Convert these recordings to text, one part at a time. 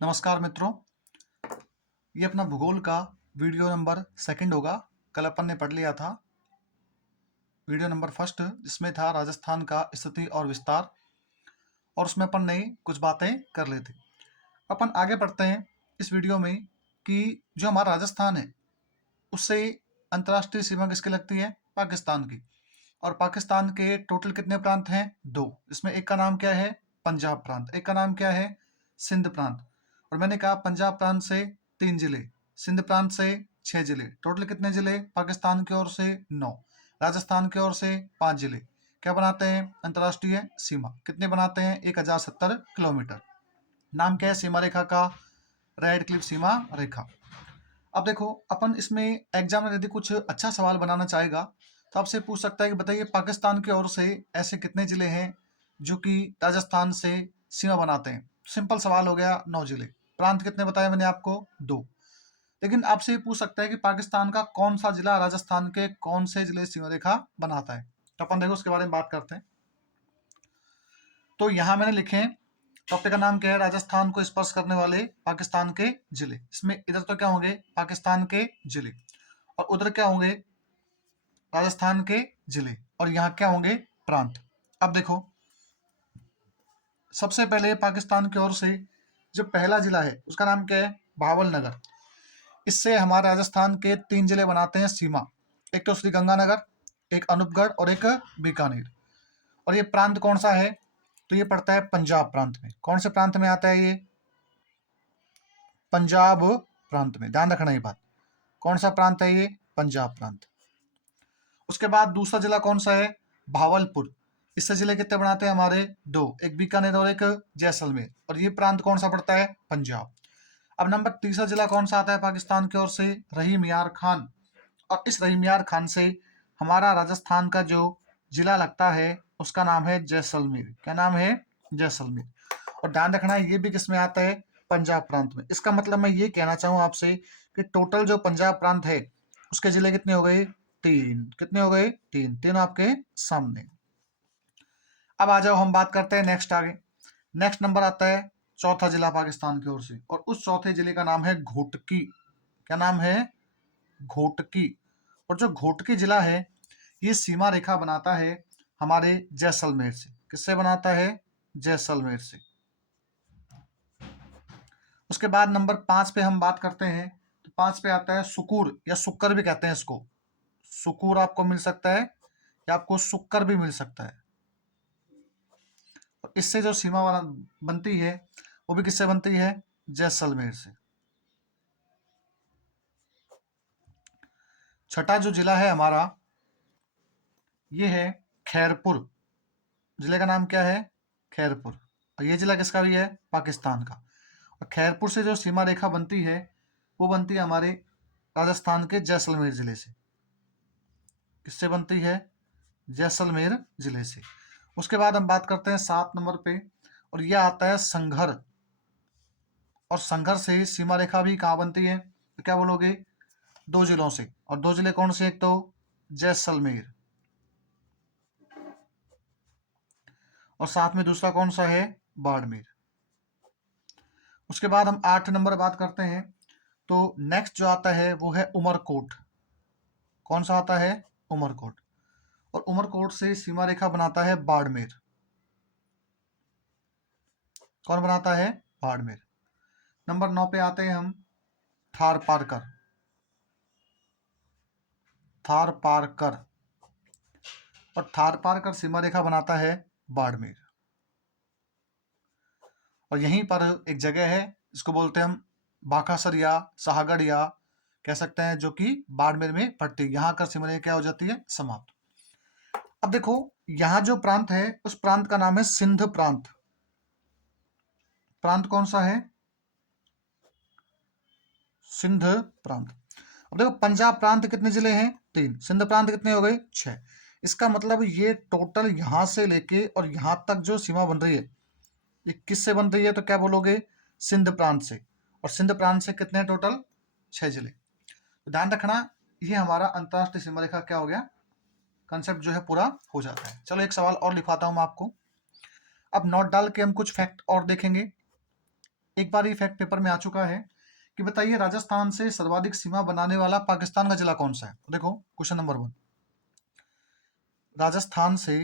नमस्कार मित्रों। ये अपना भूगोल का वीडियो नंबर सेकंड होगा। कल अपन ने पढ़ लिया था वीडियो नंबर फर्स्ट, जिसमें था राजस्थान का स्थिति और विस्तार, और उसमें अपन ने कुछ बातें कर ली थी। अपन आगे बढ़ते हैं इस वीडियो में कि जो हमारा राजस्थान है उससे अंतर्राष्ट्रीय सीमा किसकी लगती है? पाकिस्तान की। और पाकिस्तान के टोटल कितने प्रांत हैं? दो। इसमें एक का नाम क्या है? पंजाब प्रांत। एक का नाम क्या है? सिंध प्रांत। और मैंने कहा पंजाब प्रांत से 3 जिले, सिंध प्रांत से 6 जिले। टोटल कितने जिले पाकिस्तान की ओर से? 9। राजस्थान की ओर से 5 जिले। क्या बनाते हैं? अंतर्राष्ट्रीय सीमा। कितने बनाते हैं? 1070 किलोमीटर। नाम क्या है सीमा रेखा का? रेड क्लिफ सीमा रेखा। अब देखो, अपन इसमें एग्जाम में यदि कुछ अच्छा सवाल बनाना चाहेगा तो आपसे पूछ सकता है कि बताइए पाकिस्तान की ओर से ऐसे कितने जिले हैं जो कि राजस्थान से सीमा बनाते हैं। सिंपल सवाल हो गया, 9 जिले। प्रांत कितने बताए मैंने आपको? 2। लेकिन आपसे ये पूछ सकता है कि पाकिस्तान का कौन सा जिला राजस्थान के कौन से जिले सीमा रेखा बनाता है। तो अपन देखो उसके बारे में बात करते हैं। तो यहाँ मैंने लिखे टॉपिक का नाम क्या है? राजस्थान को स्पर्श करने वाले पाकिस्तान के जिले। इसमें इधर तो क्या होंगे? पाकिस्तान के जिले। और उधर क्या होंगे? राजस्थान के जिले। और यहाँ क्या होंगे? प्रांत। अब देखो, सबसे पहले पाकिस्तान की ओर से जो पहला जिला है उसका नाम क्या है? भावल नगर। इससे हमारे राजस्थान के 3 जिले बनाते हैं सीमा। एक तो श्री गंगानगर, एक अनूपगढ़ और एक बीकानेर। और ये प्रांत कौन सा है? तो ये पड़ता है पंजाब प्रांत में। कौन से प्रांत में आता है ये? पंजाब प्रांत में। ध्यान रखना ये बात। कौन सा प्रांत है ये? पंजाब प्रांत। उसके बाद दूसरा जिला कौन सा है? भावलपुर। इससे जिले कितने बनाते हैं हमारे? 2। एक बीकानेर और एक जैसलमेर। और ये प्रांत कौन सा पड़ता है? पंजाब। अब नंबर तीसरा जिला कौन सा आता है पाकिस्तान की ओर से? रहीम यार खान। और इस रहीम यार खान से हमारा राजस्थान का जो जिला लगता है उसका नाम है जैसलमेर। क्या नाम है? जैसलमेर। और ध्यान रखना ये भी किस में आता है? पंजाब प्रांत में। इसका मतलब मैं ये कहना चाहूँ आपसे कि टोटल जो पंजाब प्रांत है उसके जिले कितने हो गए? 3। कितने हो गए? 3। तीनों आपके सामने। अब आ जाओ, हम बात करते हैं नेक्स्ट आगे। नेक्स्ट नंबर आता है चौथा जिला पाकिस्तान की ओर से, और उस चौथे जिले का नाम है घोटकी। क्या नाम है? घोटकी। और जो घोटकी जिला है ये सीमा रेखा बनाता है हमारे जैसलमेर से। किससे बनाता है? जैसलमेर से। उसके बाद नंबर 5 पे हम बात करते हैं। तो 5 पे आता है सुकूर, या सुक्कर भी कहते हैं इसको। सुकूर आपको मिल सकता है या आपको सुक्कर भी मिल सकता है। और इससे जो सीमा बनती है वो भी किससे बनती है? जैसलमेर से। छठा जो जिला है हमारा ये है खैरपुर। जिले का नाम क्या है? खैरपुर। और ये जिला किसका भी है? पाकिस्तान का। और खैरपुर से जो सीमा रेखा बनती है वो बनती है हमारे राजस्थान के जैसलमेर जिले से। किससे बनती है? जैसलमेर जिले से। उसके बाद हम बात करते हैं 7 नंबर पे, और यह आता है संघर। और संघर से सीमा रेखा भी कहाँ बनती है? तो क्या बोलोगे? 2 जिलों से। और 2 जिले कौन से? एक तो जैसलमेर, और साथ में दूसरा कौन सा है? बाड़मेर। उसके बाद हम 8 नंबर बात करते हैं। तो नेक्स्ट जो आता है वो है उमरकोट। कौन सा आता है? उमरकोट। और उमरकोट से सीमा रेखा बनाता है बाड़मेर। कौन बनाता है? बाड़मेर। नंबर 9 पे आते हैं हम थार पारकर। थार पारकर। और थार पारकर सीमा रेखा बनाता है बाड़मेर। और यहीं पर एक जगह है जिसको बोलते हैं हम बाकासर या शाहगढ़, या कह सकते हैं, जो कि बाड़मेर में पड़ती है। यहाँ कर सीमा रेखा क्या हो जाती है? समाप्त। अब देखो, यहाँ जो प्रांत है उस प्रांत का नाम है सिंध प्रांत। प्रांत कौन सा है? सिंध प्रांत। अब देखो, पंजाब प्रांत कितने जिले हैं? 3। सिंध प्रांत कितने हो गए? 6। इसका मतलब ये टोटल यहां से लेके और यहां तक जो सीमा बन रही है ये किससे बन रही है? तो क्या बोलोगे? सिंध प्रांत से। और सिंध प्रांत से कितने टोटल? 6 जिले। तो ध्यान रखना, ये हमारा अंतरराष्ट्रीय सीमा रेखा क्या हो गया? कंसेप्ट जो है पूरा हो जाता है। चलो एक सवाल और लिखवाता हूं मैं आपको। अब नोट डाल के हम कुछ फैक्ट और देखेंगे। एक बार ये फैक्ट पेपर में आ चुका है कि बताइए राजस्थान से सर्वाधिक सीमा बनाने वाला पाकिस्तान का जिला कौन सा है। तो देखो क्वेश्चन नंबर 1, राजस्थान से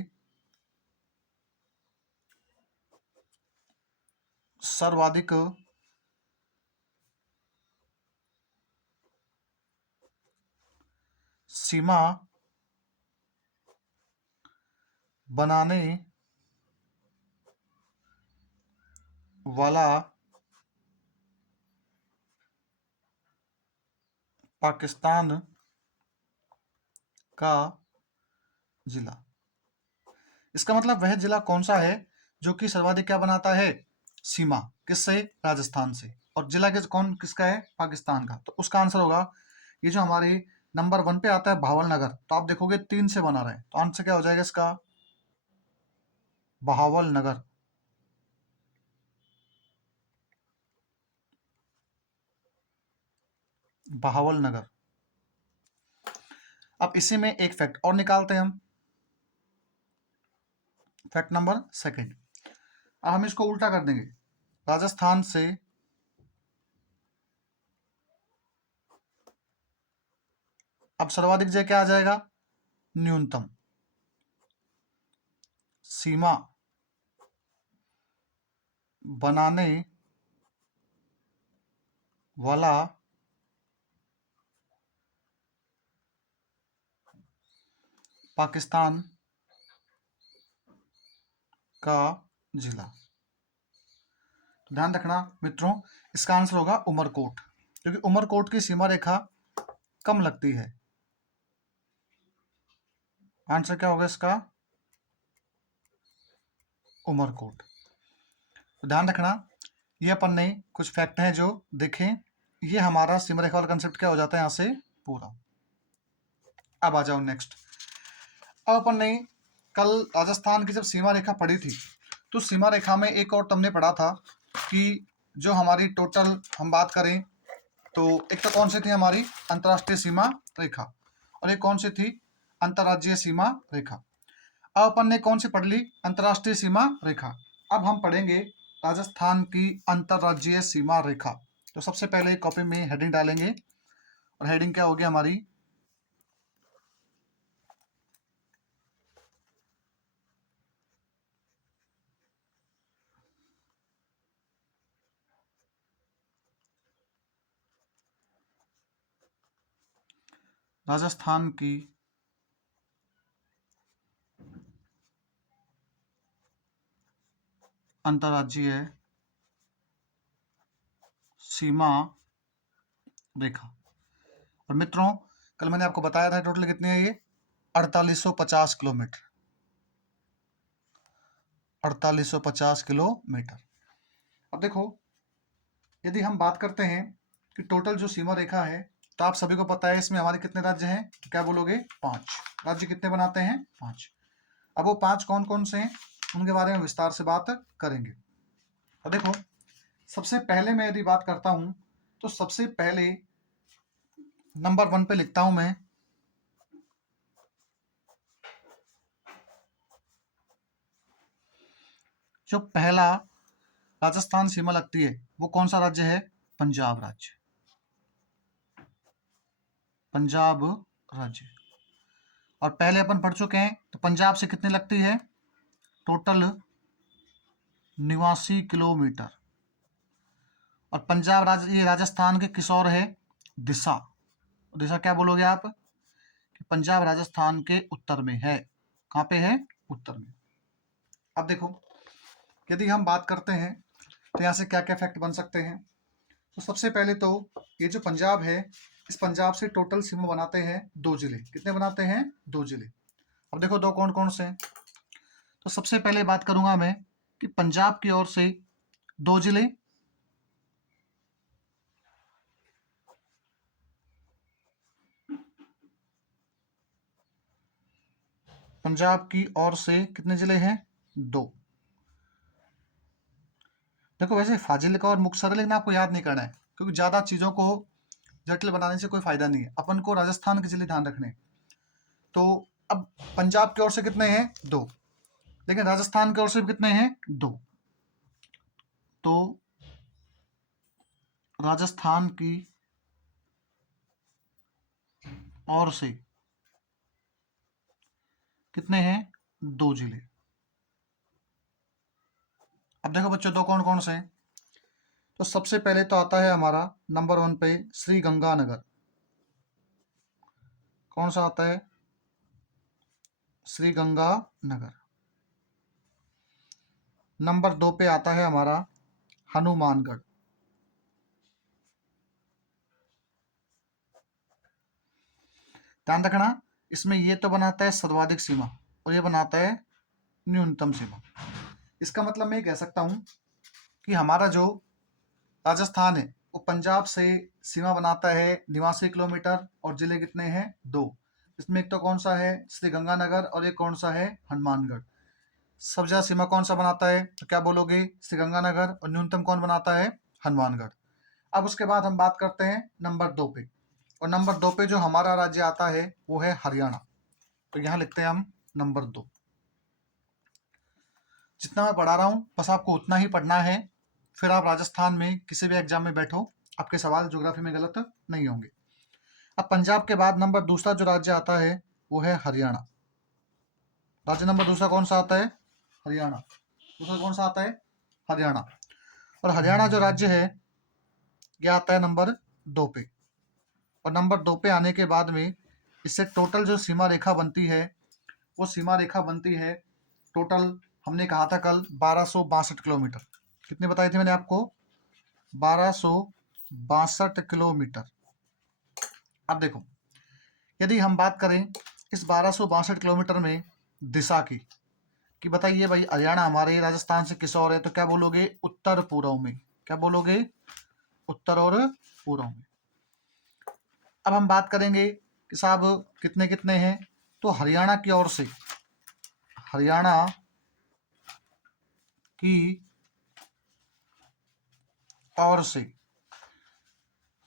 सर्वाधिक सीमा बनाने वाला पाकिस्तान का जिला। इसका मतलब वह जिला कौन सा है जो कि सर्वाधिक क्या बनाता है, सीमा, किससे, राजस्थान से, और जिला किसका है, पाकिस्तान का। तो उसका आंसर होगा ये जो हमारे नंबर 1 पे आता है बहावल नगर, तो आप देखोगे 3 से बना रहा है, तो आंसर क्या हो जाएगा इसका, बहावल नगर। बहावल नगर। अब इसी में एक फैक्ट और निकालते हैं हम, फैक्ट नंबर 2। अब हम इसको उल्टा कर देंगे, राजस्थान से अब सर्वाधिक जगह क्या आ जाएगा, न्यूनतम सीमा बनाने वाला पाकिस्तान का जिला। तो ध्यान रखना मित्रों, इसका आंसर होगा उमरकोट, क्योंकि उमरकोट की सीमा रेखा कम लगती है। आंसर क्या होगा इसका, उमरकोट। तो ध्यान रखना, ये अपन ने कुछ फैक्ट हैं जो देखें, ये हमारा सीमा रेखा वाला कंसेप्ट क्या हो जाता है यहाँ से पूरा। अब आ जाओ नेक्स्ट। अब अपन ने कल राजस्थान की जब सीमा रेखा पढ़ी थी, तो सीमा रेखा में एक और तुमने पढ़ा था कि जो हमारी टोटल हम बात करें तो एक तो कौन सी थी हमारी, अंतर्राष्ट्रीय सीमा रेखा, और एक कौन सी थी, अंतर्राज्यीय सीमा रेखा। अब अपन ने कौन सी पढ़ ली, अंतर्राष्ट्रीय सीमा रेखा। अब हम पढ़ेंगे राजस्थान की अंतर्राज्यीय सीमा रेखा। तो सबसे पहले कॉपी में हेडिंग डालेंगे, और हेडिंग क्या होगी हमारी, राजस्थान की अंतर्राज्यीय सीमा रेखा। और मित्रों कल मैंने आपको बताया था टोटल कितनी है ये, 4850 किलोमीटर, 4850 किलोमीटर। अब देखो, यदि हम बात करते हैं कि टोटल जो सीमा रेखा है, तो आप सभी को पता है इसमें हमारे कितने राज्य हैं, क्या बोलोगे, 5 राज्य। कितने बनाते हैं, 5। अब वो 5 कौन कौन से हैं, उनके बारे में विस्तार से बात करेंगे। तो देखो, सबसे पहले मैं यदि बात करता हूं, तो सबसे पहले नंबर 1 पे लिखता हूं मैं, जो पहला राजस्थान सीमा लगती है वो कौन सा राज्य है, पंजाब राज्य, पंजाब राज्य। और पहले अपन पढ़ चुके हैं, तो पंजाब से कितनी लगती है, टोटल 89 किलोमीटर। और पंजाब राज्य ये राजस्थान के किस ओर है, दिशा। दिशा क्या बोलोगे आप, कि पंजाब राजस्थान के उत्तर में है। कहाँ पे है, उत्तर में। अब देखो, यदि हम बात करते हैं तो यहाँ से क्या क्या फैक्ट बन सकते हैं। तो सबसे पहले तो ये जो पंजाब है, इस पंजाब से टोटल सीमा बनाते हैं 2 जिले। कितने बनाते हैं, 2 जिले। अब देखो 2 कौन कौन से हैं। तो सबसे पहले बात करूंगा मैं कि पंजाब की ओर से 2 जिले, पंजाब की ओर से कितने जिले हैं, 2। देखो वैसे फाजिल्का और मुक्तसर है, लेकिन आपको याद नहीं करना है, क्योंकि ज्यादा चीजों को जटिल बनाने से कोई फायदा नहीं है। अपन को राजस्थान के जिले ध्यान रखने। तो अब पंजाब की ओर से कितने हैं, 2, लेकिन राजस्थान की ओर से भी कितने हैं, 2। तो राजस्थान की ओर से कितने हैं? 2 जिले। अब देखो बच्चों, दो कौन कौन से हैं? तो सबसे पहले तो आता है हमारा नंबर 1 पे श्री गंगानगर। कौन सा आता है? श्री गंगानगर। नंबर 2 पे आता है हमारा हनुमानगढ़। ध्यान रखना, इसमें ये तो बनाता है सर्वाधिक सीमा और ये बनाता है न्यूनतम सीमा। इसका मतलब मैं ये कह सकता हूं कि हमारा जो राजस्थान है वो पंजाब से सीमा बनाता है 89 किलोमीटर और जिले कितने हैं? 2। इसमें एक तो कौन सा है? श्री गंगानगर, और एक कौन सा है? हनुमानगढ़। सब ज्यादा सीमा कौन सा बनाता है? तो क्या बोलोगे? श्री गंगानगर। और न्यूनतम कौन बनाता है? हनुमानगढ़। अब उसके बाद हम बात करते हैं नंबर 2 पे, और नंबर 2 पे जो हमारा राज्य आता है वो है हरियाणा। तो यहाँ लिखते हैं हम नंबर 2। जितना मैं पढ़ा रहा हूँ बस आपको उतना ही पढ़ना है, फिर आप राजस्थान में किसी भी एग्जाम में बैठो, आपके सवाल ज्योग्राफी में गलत नहीं होंगे। अब पंजाब के बाद नंबर दूसरा जो राज्य आता है वो है हरियाणा। राज्य नंबर दूसरा कौन सा आता है? हरियाणा। दूसरा कौन सा आता है? हरियाणा। और हरियाणा जो राज्य है यह आता है नंबर 2 पे। और नंबर 2 पे आने के बाद में इससे टोटल जो सीमा रेखा बनती है वो सीमा रेखा बनती है टोटल, हमने कहा था कल 1262 किलोमीटर। कितने बताए थे मैंने आपको? 1262 किलोमीटर। अब देखो, यदि हम बात करें इस 1262 किलोमीटर में दिशा की, कि बताइए भाई हरियाणा हमारे राजस्थान से किस ओर है, तो क्या बोलोगे? उत्तर पूर्व में। क्या बोलोगे? उत्तर और पूर्व में। अब हम बात करेंगे कि साहब कितने कितने हैं, तो हरियाणा की ओर से, हरियाणा की ओर से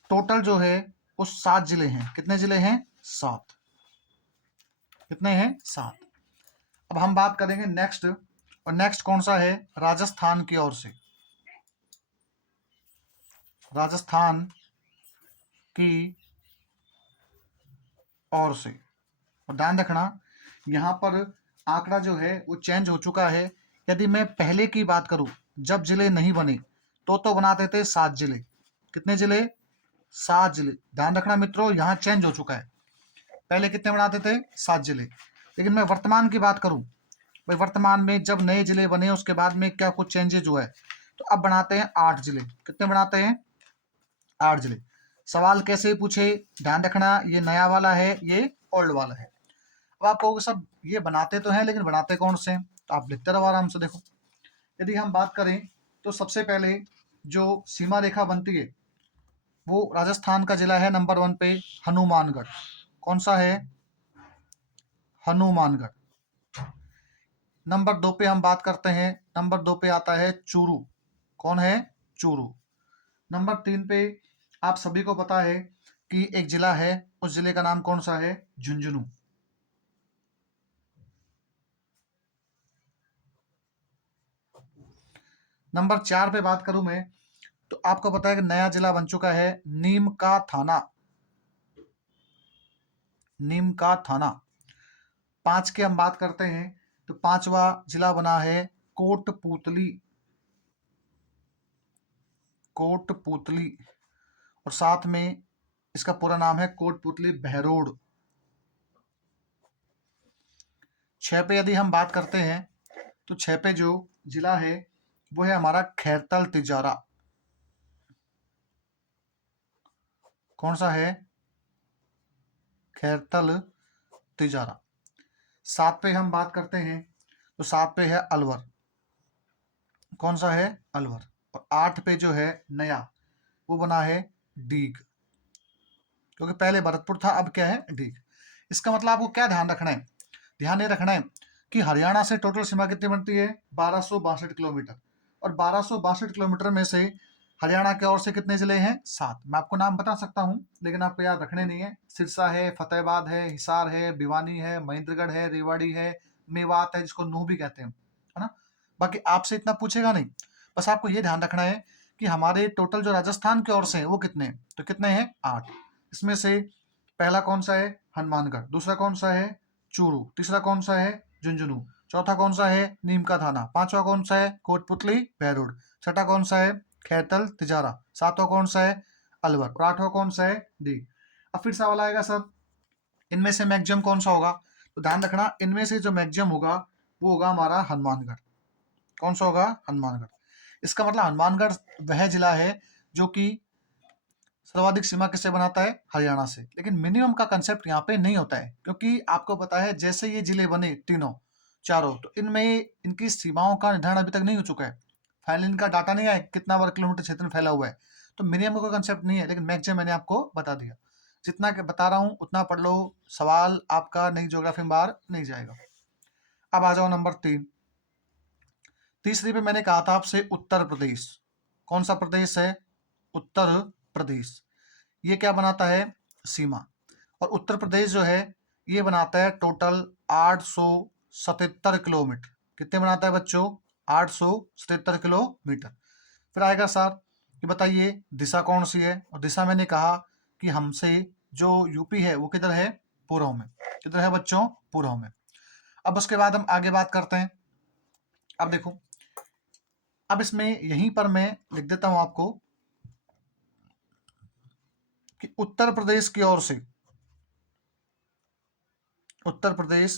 टोटल जो है वो 7 जिले हैं। कितने जिले हैं? 7। कितने हैं? 7। अब हम बात करेंगे नेक्स्ट, और नेक्स्ट कौन सा है? राजस्थान की ओर से। राजस्थान की ओर से। और ध्यान रखना यहाँ पर आंकड़ा जो है वो चेंज हो चुका है। यदि मैं पहले की बात करूं, जब जिले नहीं बने तो बनाते थे 7 जिले। कितने जिले? 7 जिले। ध्यान रखना मित्रों, यहाँ चेंज हो चुका है। पहले कितने बनाते थे? 7 जिले। लेकिन मैं वर्तमान की बात करूं, भाई वर्तमान में जब नए जिले बने उसके बाद में क्या कुछ चेंजेज हुआ है, तो अब बनाते हैं 8 जिले। कितने बनाते हैं? 8 जिले। सवाल कैसे पूछे, ध्यान रखना, ये नया वाला है, ये ओल्ड वाला है। अब आप कहोगे सब ये बनाते तो हैं लेकिन बनाते कौन से हैं, तो आप लिखते रहो आराम से। देखो, यदि हम बात करें तो सबसे पहले जो सीमा रेखा बनती है वो राजस्थान का जिला है नंबर 1 पे हनुमानगढ़। कौन सा है? हनुमानगढ़। नंबर 2 पे हम बात करते हैं, नंबर 2 पे आता है चूरू। कौन है? चूरू। नंबर 3 पे आप सभी को पता है कि एक जिला है, उस जिले का नाम कौन सा है? झुंझुनू। नंबर 4 पे बात करूं मैं, तो आपको पता है कि नया जिला बन चुका है नीम का थाना। नीम का थाना। 5 की हम बात करते हैं तो पांचवा जिला बना है कोटपूतली। कोटपूतली। और साथ में इसका पूरा नाम है कोटपूतली बहरोड। 6 पे यदि हम बात करते हैं तो 6 पे जो जिला है वो है हमारा खैरतल तिजारा। कौन सा है? खैरतल तिजारा। 7 पे हम बात करते हैं तो 7 पे है अलवर। कौन सा है? अलवर। और 8 पे जो है नया, वो बना है डीग। क्योंकि पहले भरतपुर था, अब क्या है? डीग। इसका मतलब आपको क्या ध्यान रखना है? ध्यान ये रखना है कि हरियाणा से टोटल सीमा कितनी बनती है? 1262 किलोमीटर। और 1262 किलोमीटर में से हरियाणा की ओर से कितने जिले हैं? 7। मैं आपको नाम बता सकता हूँ लेकिन आपको याद रखने नहीं है। सिरसा है, फतेहाबाद है, हिसार है, भिवानी है, महेंद्रगढ़ है, रेवाड़ी है, मेवात है जिसको नूह भी कहते हैं, है ना। बाकी आपसे इतना पूछेगा नहीं, बस आपको ये ध्यान रखना है कि हमारे टोटल जो राजस्थान की ओर से हैं वो कितने हैं, तो कितने हैं 8। इसमें से पहला कौन सा है हनुमानगढ़, दूसरा कौन सा है चूरू, तीसरा कौन सा है झुंझुनू, चौथा कौन सा है नीम का थाना, पांचवा कौन सा है कोटपुतली बहरोड, छठा कौन सा है खैतल तिजारा, सातवां कौन सा है अलवर और आठवां कौन सा है डी। अब फिर सवाल आएगा सर इनमें से मैक्सिमम कौन सा होगा, तो ध्यान रखना इनमें से जो मैक्सिमम होगा वो होगा हमारा हनुमानगढ़। कौन सा होगा हनुमानगढ़। इसका मतलब हनुमानगढ़ वह जिला है जो कि सर्वाधिक सीमा किससे बनाता है हरियाणा से। लेकिन मिनिमम का कंसेप्ट यहाँ पे नहीं होता है, क्योंकि आपको पता है जैसे ये जिले बने तीनों चारों, तो इनमें इनकी सीमाओं का निर्धारण अभी तक नहीं हो चुका है। फाइनल इनका डाटा नहीं आया कितना वर्ग किलोमीटर क्षेत्र में फैला हुआ है, तो मिनिमम का कंसेप्ट नहीं है, लेकिन मैक्सिमम मैंने आपको बता दिया। जितना कि बता रहा हूँ उतना पढ़ लो, सवाल आपका नई ज्योग्राफी में बाहर नहीं जाएगा। अब आ जाओ नंबर 3। तीसरी पे मैंने कहा था आपसे उत्तर प्रदेश। कौन सा प्रदेश है उत्तर प्रदेश। ये क्या बनाता है सीमा। और उत्तर प्रदेश जो है ये बनाता है टोटल 877 किलोमीटर। कितने बनाता है बच्चों 877 किलोमीटर। फिर आएगा सर कि बताइए दिशा कौन सी है, और दिशा मैंने कहा कि हमसे जो यूपी है वो किधर है पूर्व में। किधर है बच्चों पूर्व में। अब उसके बाद हम आगे बात करते हैं। अब देखो अब इसमें यहीं पर मैं लिख देता हूं आपको कि उत्तर प्रदेश की ओर से, उत्तर प्रदेश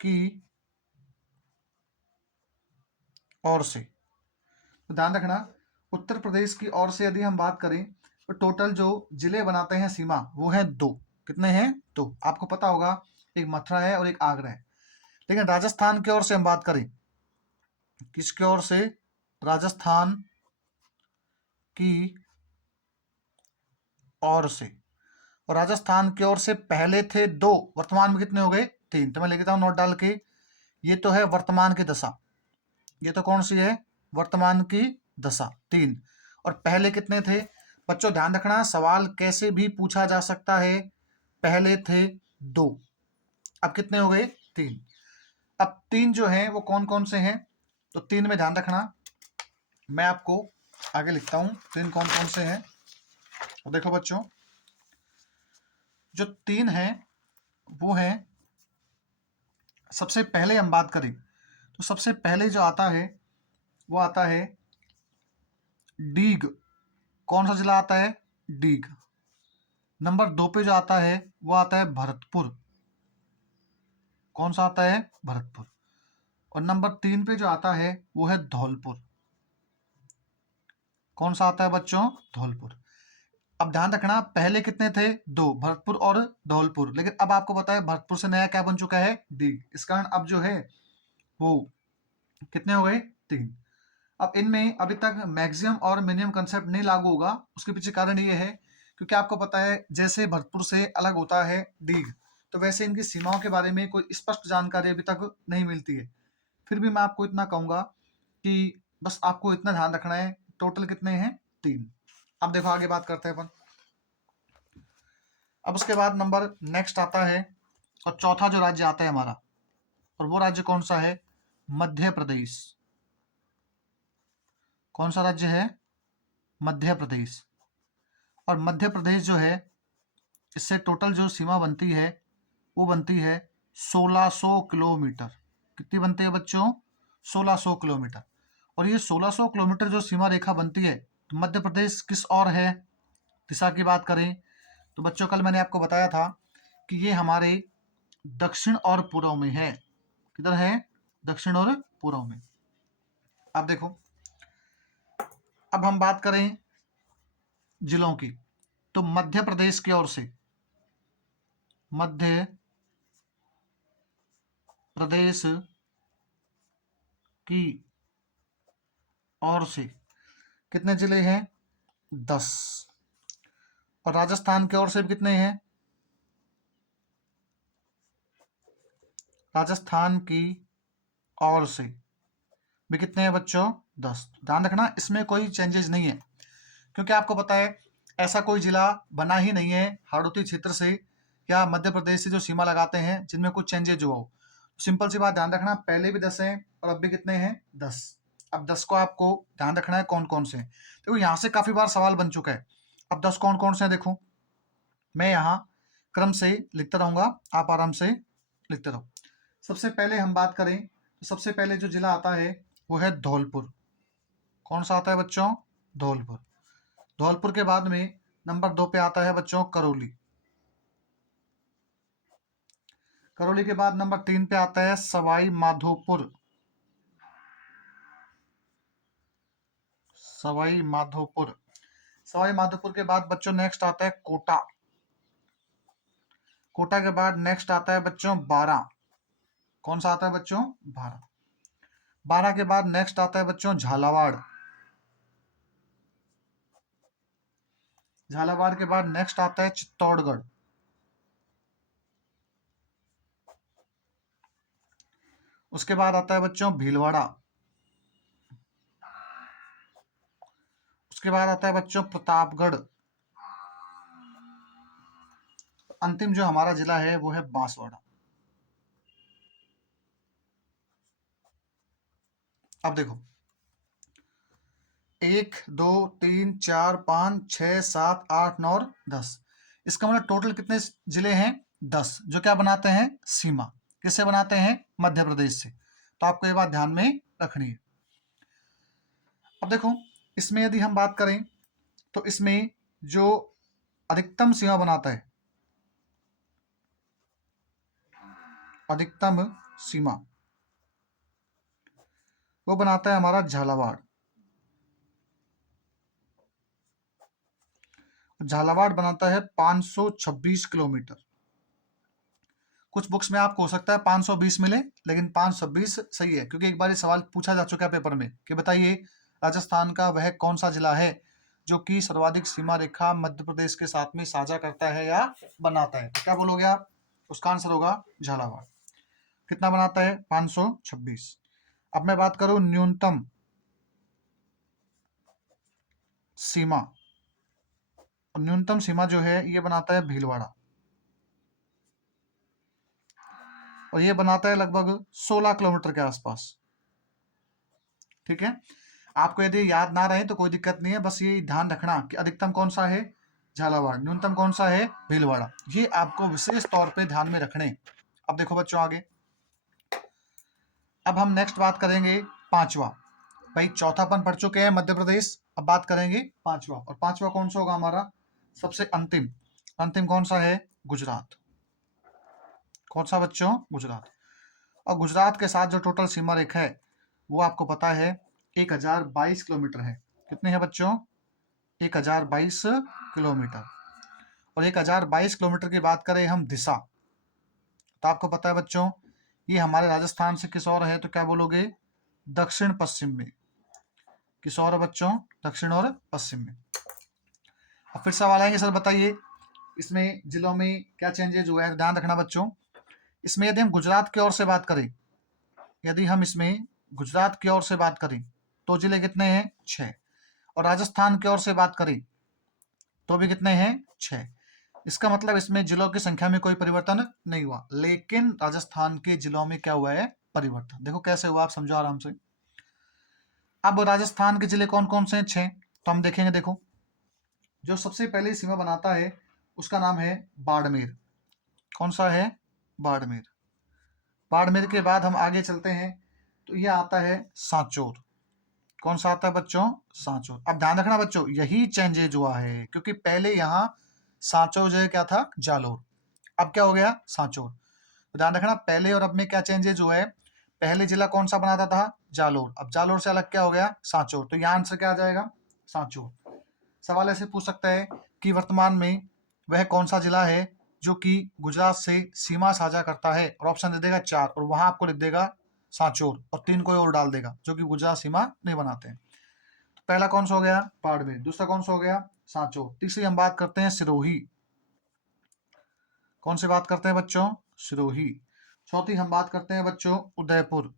की ओर से, तो ध्यान रखना उत्तर प्रदेश की ओर से यदि हम बात करें तो टोटल जो जिले बनाते हैं सीमा वो है 2। कितने हैं 2। आपको पता होगा एक मथुरा है और एक आगरा है। लेकिन राजस्थान की ओर से हम बात करें, किसकी ओर से राजस्थान की ओर से, और राजस्थान की ओर से पहले थे 2, वर्तमान में कितने हो गए 3। तो मैं लिखता हूं नोट डाल के, ये तो है वर्तमान की दशा, ये तो कौन सी है वर्तमान की दशा 3। और पहले कितने थे बच्चों ध्यान रखना सवाल कैसे भी पूछा जा सकता है। पहले थे 2, अब कितने हो गए 3। अब 3 जो हैं वो कौन कौन से हैं, तो 3 में ध्यान रखना मैं आपको आगे लिखता हूं 3 कौन कौन से हैं। और देखो बच्चों जो 3 हैं वो हैं, सबसे पहले हम बात करें तो सबसे पहले जो आता है वो आता है डीग। कौन सा जिला आता है डीग। नंबर 2 पे जो आता है वो आता है भरतपुर। कौन सा आता है भरतपुर। और नंबर 3 पे जो आता है वो है धौलपुर। कौन सा आता है बच्चों धौलपुर। अब ध्यान रखना पहले कितने थे 2, भरतपुर और धौलपुर। लेकिन अब आपको पता है भरतपुर से नया क्या बन चुका है डीग। इस कारण अब जो है वो कितने हो गए 3। अब इनमें अभी तक मैक्सिमम और मिनिमम कंसेप्ट नहीं लागू होगा। उसके पीछे कारण ये है क्योंकि आपको पता है जैसे भरतपुर से अलग होता है डीग, तो वैसे इनकी सीमाओं के बारे में कोई स्पष्ट जानकारी अभी तक नहीं मिलती है। फिर भी मैं आपको इतना कहूंगा कि बस आपको इतना ध्यान रखना है टोटल कितने हैं 3। अब देखो आगे बात करते हैं अपन। अब उसके बाद नंबर नेक्स्ट आता है और चौथा जो राज्य आता है हमारा, और वो राज्य कौन सा है मध्य प्रदेश। कौन सा राज्य है मध्य प्रदेश। और मध्य प्रदेश जो है इससे टोटल जो सीमा बनती है वो बनती है 1600 किलोमीटर। कितनी बनती है बच्चों 1600 किलोमीटर। और ये 1600 किलोमीटर जो सीमा रेखा बनती है तो मध्य प्रदेश किस ओर है दिशा की बात करें तो बच्चों कल मैंने आपको बताया था कि ये हमारे दक्षिण और पूर्व में है। किधर है दक्षिण और पूर्व में। अब देखो अब हम बात करें जिलों की, तो मध्य प्रदेश की ओर से, मध्य प्रदेश की ओर से कितने जिले हैं 10। और राजस्थान की ओर से भी कितने हैं, राजस्थान की ओर से भी कितने हैं बच्चों 10। ध्यान रखना इसमें कोई चेंजेस नहीं है, क्योंकि आपको पता है ऐसा कोई जिला बना ही नहीं है हाड़ौती क्षेत्र से या मध्य प्रदेश से जो सीमा लगाते हैं जिनमें कुछ चेंजेज हुआ हो। सिंपल सी बात ध्यान रखना पहले भी 10 हैं और अब भी कितने हैं 10। अब 10 को आपको ध्यान रखना है कौन कौन से हैं। देखो यहाँ से काफी बार सवाल बन चुका है। अब 10 कौन कौन से हैं देखो, मैं यहाँ क्रम से लिखता रहूंगा, आप आराम से लिखते रहो। सबसे पहले हम बात करें तो सबसे पहले जो जिला आता है वो है धौलपुर। कौन सा आता है बच्चों? धौलपुर। धौलपुर के बाद में नंबर 2 पे आता है बच्चों करौली। करौली के बाद नंबर 3 पे आता है सवाई माधोपुर। सवाई माधोपुर। सवाई माधोपुर के बाद बच्चों नेक्स्ट आता है कोटा। कोटा के बाद नेक्स्ट आता है बच्चों बारा। कौन सा आता है बच्चों? बारा। बारा के बाद नेक्स्ट आता है बच्चों झालावाड़। झालावाड़ के बाद नेक्स्ट आता है चित्तौड़गढ़। उसके बाद आता है बच्चों भीलवाड़ा। उसके बाद आता है बच्चों प्रतापगढ़। अंतिम जो हमारा जिला है वो है बांसवाड़ा। अब देखो 1 2 3 4 5 6 7 8 9 और 10, इसका मतलब टोटल कितने जिले हैं? 10, जो क्या बनाते हैं? सीमा। किससे बनाते हैं? मध्य प्रदेश से। तो आपको ये बात ध्यान में रखनी है। अब देखो इसमें यदि हम बात करें तो इसमें जो अधिकतम सीमा बनाता है, अधिकतम सीमा वो बनाता है हमारा झालावाड़। झालावाड़ बनाता है 526 किलोमीटर। कुछ बुक्स में आपको हो सकता है 520 मिले, लेकिन 526 सही है, क्योंकि एक बार ये सवाल पूछा जा चुका है पेपर में कि बताइए राजस्थान का वह कौन सा जिला है जो कि सर्वाधिक सीमा रेखा मध्य प्रदेश के साथ में साझा करता है या बनाता है। तो क्या बोलोगे आप? उसका आंसर होगा झालावाड़। कितना बनाता है? 526। अब मैं बात करूं न्यूनतम सीमा, न्यूनतम सीमा जो है ये बनाता है भीलवाड़ा, और ये बनाता है लगभग 16 किलोमीटर के आसपास। ठीक है, आपको यदि याद ना रहे तो कोई दिक्कत नहीं है, बस ये ध्यान रखना कि अधिकतम कौन सा है? झालावाड़। न्यूनतम कौन सा है? भीलवाड़ा। ये आपको विशेष तौर पे ध्यान में रखने। अब देखो बच्चों आगे, अब हम नेक्स्ट बात करेंगे पांचवा। भाई चौथा अपन पढ़ चुके हैं मध्य प्रदेश, अब बात करेंगे पांचवा। और पांचवा कौन सा होगा हमारा? सबसे अंतिम। अंतिम कौन सा है? गुजरात। कौन सा बच्चों? गुजरात। और गुजरात के साथ जो टोटल सीमा रेखा है वो आपको पता है 1022 किलोमीटर है। कितने हैं बच्चों? 1022 किलोमीटर। और 1022 किलोमीटर की बात करें हम दिशा, तो आपको पता है बच्चों ये हमारे राजस्थान से किस और है? तो क्या बोलोगे? दक्षिण पश्चिम में। किस और है बच्चों? दक्षिण और पश्चिम में। अब फिर सवाल आएंगे, सर बताइए इसमें जिलों में क्या चेंजेज हुआ है? ध्यान रखना बच्चों, इसमें यदि हम गुजरात की ओर से बात करें, यदि हम इसमें गुजरात की ओर से बात करें तो जिले कितने हैं? 6। और राजस्थान की ओर से बात करें तो भी कितने हैं? 6। इसका मतलब इसमें जिलों की संख्या में कोई परिवर्तन नहीं हुआ, लेकिन राजस्थान के जिलों में क्या हुआ है? परिवर्तन। देखो कैसे हुआ, आप समझो आराम से। अब राजस्थान के जिले कौन कौन से हैं? 6। तो हम देखेंगे, देखो जो सबसे पहले सीमा बनाता है उसका नाम है बाड़मेर। कौन सा है? बाड़मेर। बाड़मेर के बाद हम आगे चलते हैं तो यह आता है सांचौर। कौन सा आता है बच्चों? सांचौर। अब ध्यान रखना बच्चों, यही चेंजेज हुआ है, क्योंकि पहले यहाँ सांचौर जो है क्या था? जालोर। अब क्या हो गया? सांचौर। तो ध्यान रखना पहले और अब में क्या चेंजेज हुआ है। पहले जिला कौन सा बनाता था? जालोर। अब जालोर से अलग क्या हो गया? सांचौर। तो यहाँ आंसर क्या आ जाएगा? सांचौर। सवाल ऐसे पूछ सकता है कि वर्तमान में वह कौन सा जिला है जो कि गुजरात से सीमा साझा करता है, और ऑप्शन दे देगा 4, और वहां आपको लिख देगा सांचौर, और 3 कोई और डाल देगा जो कि गुजरात सीमा नहीं बनाते हैं। तो पहला कौन सा हो गया? बाड़मेर। दूसरा कौन सा हो गया? सांचौर। तीसरी हम बात करते हैं सिरोही। कौन सी बात करते हैं बच्चों? सिरोही। चौथी हम बात करते हैं बच्चों उदयपुर।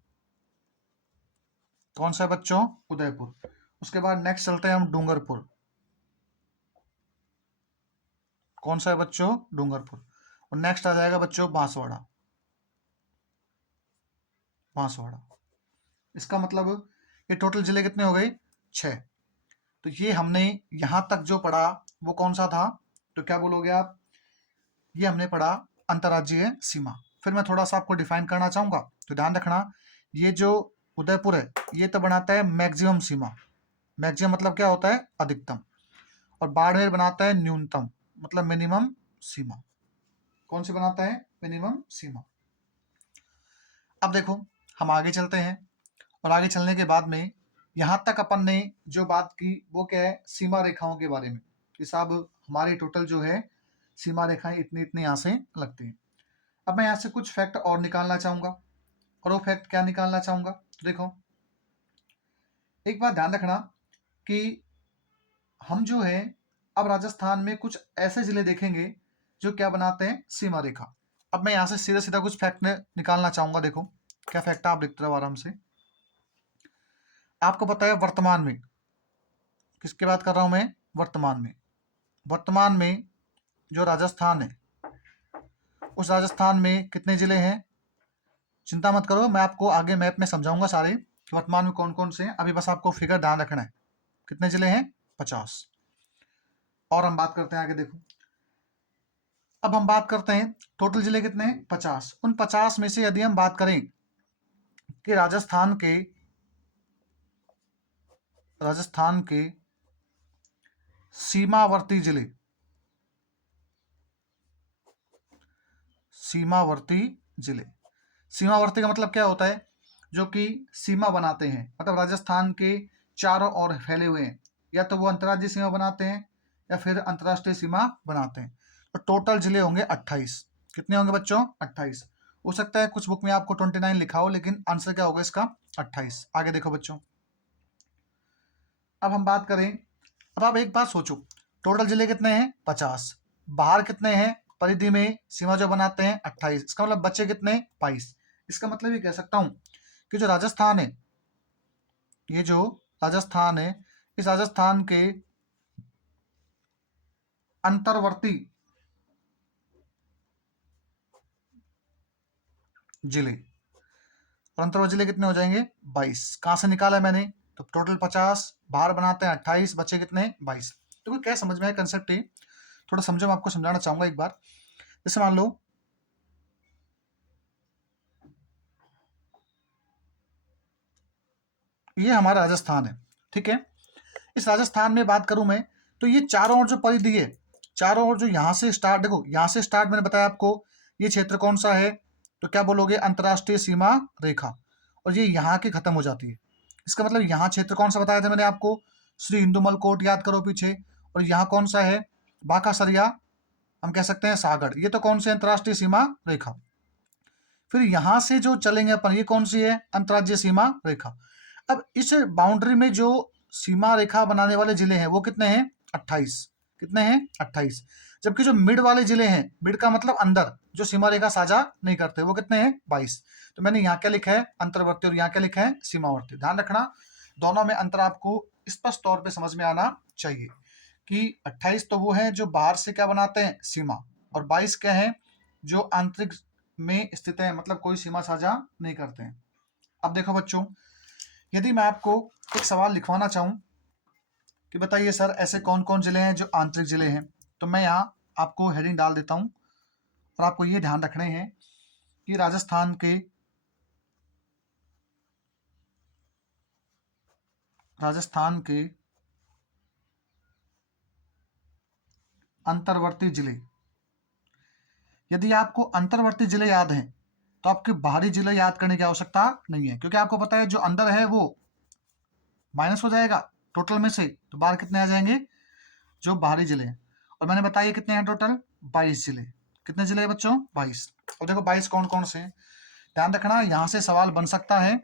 कौन सा है बच्चों? उदयपुर। उसके बाद नेक्स्ट चलते हैं हम डूंगरपुर। कौन सा है बच्चों? डूंगरपुर। और नेक्स्ट आ जाएगा बच्चों बांसवाड़ा। बांसवाड़ा। इसका मतलब ये टोटल जिले कितने हो गए? 6। तो ये हमने यहां तक जो पढ़ा वो कौन सा था? तो क्या बोलोगे आप? ये हमने पढ़ा अंतर्राज्यीय सीमा। फिर मैं थोड़ा सा आपको डिफाइन करना चाहूंगा, तो ध्यान रखना, ये जो उदयपुर है ये तो बनाता है मैक्सिमम सीमा। मैक्सिमम मतलब क्या होता है? अधिकतम। और बाड़मेर बनाता है न्यूनतम, मतलब मिनिमम सीमा। कौन सी बनाता है? मिनिमम सीमा। अब देखो, हम आगे चलते हैं, और आगे चलने के बाद में यहां तक अपन ने जो बात की वो क्या है? सीमा रेखाओं के बारे में, कि साहब हमारी टोटल जो है सीमा रेखाएं इतनी इतनी यहां से लगती हैं। अब मैं यहां से कुछ फैक्ट और निकालना चाहूंगा, और वो फैक्ट क्या निकालना चाहूंगा? तो देखो, एक बात ध्यान रखना कि हम जो है अब राजस्थान में कुछ ऐसे जिले देखेंगे जो क्या बनाते हैं? सीमा रेखा। अब मैं यहां से सीधा सीधा कुछ फैक्ट निकालना चाहूंगा। देखो क्या फैक्ट है, आप लिखते रहो आराम से। आपको पता है वर्तमान में, किसकी बात कर रहा हूं मैं? वर्तमान में। वर्तमान में जो राजस्थान है, उस राजस्थान में कितने जिले हैं? चिंता मत करो, मैं आपको आगे मैप में समझाऊंगा सारे कि वर्तमान में कौन कौन से हैं। अभी बस आपको फिगर ध्यान रखना है। कितने जिले हैं? 50। और हम बात करते हैं आगे। देखो, अब हम बात करते हैं टोटल जिले कितने हैं? 50। उन 50 में से यदि हम बात करें कि राजस्थान के सीमावर्ती जिले, सीमावर्ती जिले, सीमावर्ती का मतलब क्या होता है? जो कि सीमा बनाते हैं, मतलब राजस्थान के चारों ओर फैले हुए हैं, या तो वो अंतर्राज्यीय सीमा बनाते हैं या फिर अंतर्राष्ट्रीय सीमा बनाते हैं। तो टोटल जिले होंगे 28। कितने होंगे बच्चों? 28। हो सकता है कुछ बुक में आपको 29 लिखा हो, लेकिन आंसर क्या होगा इसका? 28। आगे देखो बच्चों, अब हम बात करें, अब आप एक बात सोचो, टोटल जिले कितने हैं? 50। बाहर कितने हैं परिधि में सीमा जो बनाते हैं? 28। इसका मतलब बच्चे कितने? 22। इसका मतलब ये कह सकता हूं कि जो राजस्थान है, ये जो राजस्थान है, इस राजस्थान के अंतर्वर्ती जिले, और अंतर्वर्ती जिले कितने हो जाएंगे? 22। कहां से निकाला है मैंने? तो टोटल 50, बाहर बनाते हैं 28, बच्चे कितने? 22। तो क्या समझ में आया कंसेप्ट? है थोड़ा समझो, मैं आपको समझाना चाहूंगा एक बार। जैसे मान लो ये हमारा राजस्थान है, ठीक है। इस राजस्थान में बात करूं मैं, तो ये चारों ओर जो परिधि है, चारों ओर जो यहाँ से स्टार्ट, देखो यहाँ से स्टार्ट मैंने बताया आपको, ये क्षेत्र कौन सा है? तो क्या बोलोगे? अंतर्राष्ट्रीय सीमा रेखा। और ये यहाँ की खत्म हो जाती है। इसका मतलब यहाँ क्षेत्र कौन सा बताया था मैंने आपको? श्री इंदुमल कोट, याद करो पीछे। और यहाँ कौन सा है? बांका सरिया, हम कह सकते हैं सागर। ये तो कौन सी अंतर्राष्ट्रीय सीमा रेखा। फिर यहां से जो चलेंगे अपन, ये कौन सी है? अंतर्राज्यीय सीमा रेखा। अब इस बाउंड्री में जो सीमा रेखा बनाने वाले जिले हैं वो कितने हैं? 28। कितने हैं? 28। जबकि जो मिड वाले जिले हैं, मिड का मतलब अंदर, जो सीमा रेखा साझा नहीं करते, वो कितने हैं? 22। तो मैंने यहाँ क्या लिखा है? अंतर्वर्ती, और यहाँ क्या लिखा है? सीमावर्ती। ध्यान रखना, दोनों में अंतर आपको स्पष्ट तौर पर समझ में आना चाहिए कि 28 तो वो है जो बाहर से क्या बनाते हैं? सीमा। और 22 क्या है? जो आंतरिक में स्थित है, मतलब कोई सीमा साझा नहीं करते हैं। अब देखो बच्चों, यदि मैं आपको एक सवाल लिखवाना चाहूं कि बताइए सर ऐसे कौन कौन जिले हैं जो आंतरिक जिले हैं, तो मैं यहाँ आपको हेडिंग डाल देता हूं, और आपको ये ध्यान रखने हैं कि राजस्थान के अंतर्वर्ती जिले, यदि आपको अंतर्वर्ती जिले याद हैं तो आपके बाहरी जिले याद करने की आवश्यकता नहीं है, क्योंकि आपको पता है जो अंदर है वो माइनस हो जाएगा टोटल में से, तो बाहर कितने आ जाएंगे? जो बाहरी जिले हैं। और मैंने बताया कितने हैं टोटल? 22 जिले। कितने जिले हैं बच्चों? 22। और देखो 22 कौन कौन से हैं, ध्यान रखना, यहाँ से सवाल बन सकता है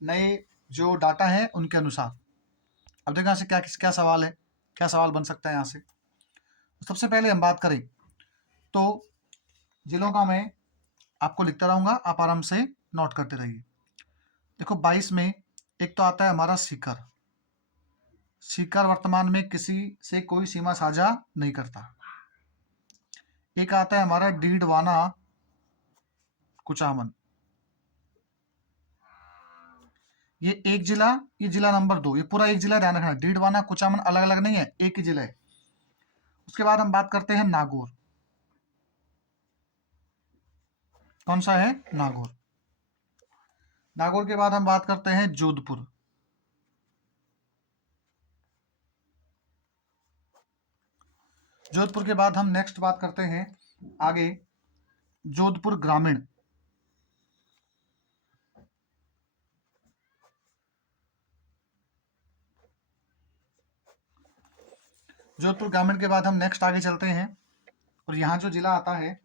नए जो डाटा है उनके अनुसार। अब देखो यहाँ से क्या क्या सवाल है, क्या सवाल बन सकता है यहाँ से। सबसे पहले हम बात करें तो जिलों का मैं आपको लिखता रहूंगा, आप आराम से नोट करते रहिए। देखो 22 में एक तो आता है हमारा सीकर। सीकर वर्तमान में किसी से कोई सीमा साझा नहीं करता। एक आता है हमारा डीडवाना कुचामन। ये एक जिला, ये जिला नंबर 2, ये पूरा एक जिला, ध्यान रखना। डीडवाना कुचामन अलग अलग नहीं है, एक ही जिला है। उसके बाद हम बात करते हैं नागौर। कौन सा है? नागौर। नागौर के बाद हम बात करते हैं जोधपुर। जोधपुर के बाद हम नेक्स्ट बात करते हैं आगे जोधपुर ग्रामीण। जोधपुर ग्रामीण के बाद हम नेक्स्ट आगे चलते हैं और यहाँ जो जिला आता है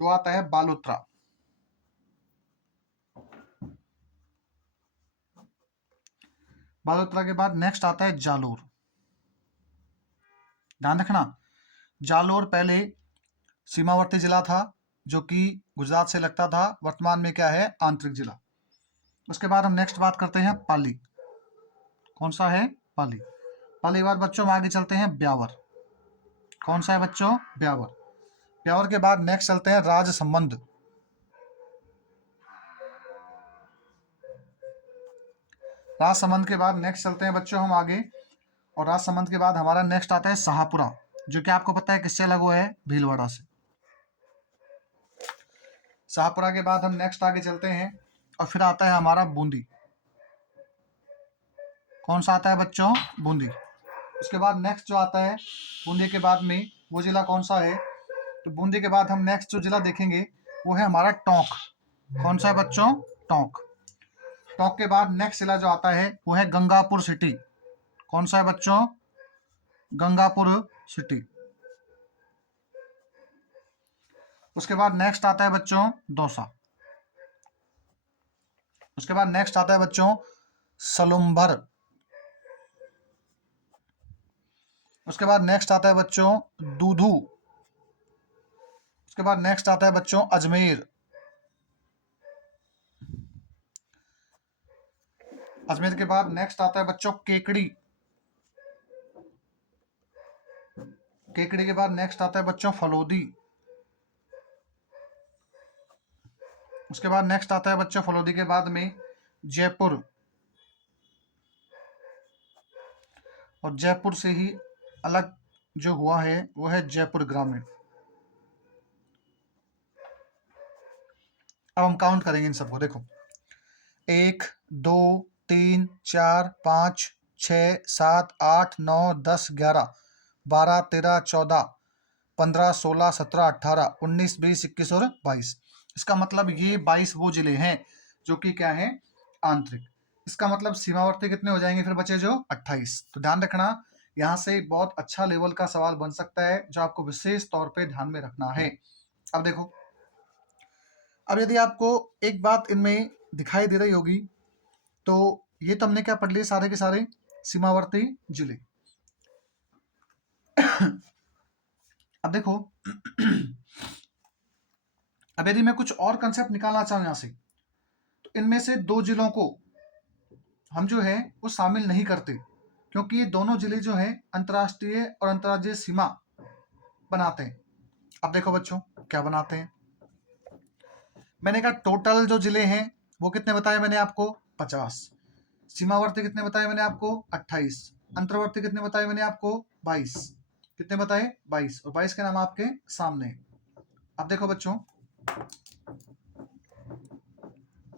वो आता है बालोतरा। बालोतरा के बाद नेक्स्ट आता है जालोर। ध्यान रखना, जालोर पहले सीमावर्ती जिला था जो कि गुजरात से लगता था, वर्तमान में क्या है? आंतरिक जिला। उसके बाद हम नेक्स्ट बात करते हैं पाली। कौन सा है? पाली। पाली के बाद बच्चों हम आगे चलते हैं ब्यावर। कौन सा है बच्चों? ब्यावर। ब्यावर के बाद नेक्स्ट चलते हैं राजसमंद। राजसमंद के बाद नेक्स्ट चलते हैं बच्चों हम आगे, और राजसमंद के बाद हमारा नेक्स्ट आता है शाहपुरा, जो कि आपको पता है किससे अलग हुआ है? भीलवाड़ा से। शाहपुरा के बाद हम नेक्स्ट आगे चलते हैं और फिर आता है हमारा बूंदी। कौन सा आता है बच्चों? बूंदी। उसके बाद नेक्स्ट जो आता है बूंदी के बाद में, वो जिला कौन सा है? तो बूंदी के बाद हम नेक्स्ट जो जिला देखेंगे वो है हमारा टोंक। कौन सा है बच्चों? टोंक। टोंक के बाद नेक्स्ट जिला जो आता है वो है गंगापुर सिटी। कौन सा है बच्चों? गंगापुर सिटी। उसके बाद नेक्स्ट आता है बच्चों दौसा। उसके बाद नेक्स्ट आता है बच्चों सलुम्भर। उसके बाद नेक्स्ट आता है बच्चों दूधू। उसके बाद नेक्स्ट आता है बच्चों अजमेर। अजमेर के बाद नेक्स्ट आता है बच्चों केकड़ी। केकड़ी के बाद नेक्स्ट आता है बच्चों फलोदी। उसके बाद नेक्स्ट आता है बच्चों फलोदी के बाद में जयपुर, और जयपुर से ही अलग जो हुआ है वो है जयपुर ग्रामीण। अब हम काउंट करेंगे इन सबको, देखो 1 2 3 4 5 6 7 8 9 10 11 12 13 14 15 16 17 18 19 20 21 और 22। इसका मतलब ये 22 वो जिले हैं जो कि क्या है? आंतरिक। इसका मतलब सीमावर्ती कितने हो जाएंगे फिर बचे जो? 28। तो ध्यान रखना, यहाँ से बहुत अच्छा लेवल का सवाल बन सकता है जो आपको विशेष तौर पे ध्यान में रखना है। अब देखो, अब यदि आपको एक बात इनमें दिखाई दे रही होगी, तो ये तो हमने क्या पढ़ लिए? सारे के सारे सीमावर्ती जिले। अब देखो, अब यदि मैं कुछ और कंसेप्ट निकालना चाहूं यहां से, तो इनमें से 2 जिलों को हम जो है वो शामिल नहीं करते, क्योंकि ये दोनों जिले जो हैं अंतर्राष्ट्रीय और अंतर्राज्यीय सीमा बनाते हैं। अब देखो बच्चों क्या बनाते हैं। मैंने कहा टोटल जो जिले हैं वो कितने बताए मैंने आपको? 50। सीमावर्ती कितने बताए मैंने आपको? 28। अंतर्वर्ती कितने बताए मैंने आपको? 22। कितने बताए? 22, और 22 के नाम आपके सामने है। अब देखो बच्चों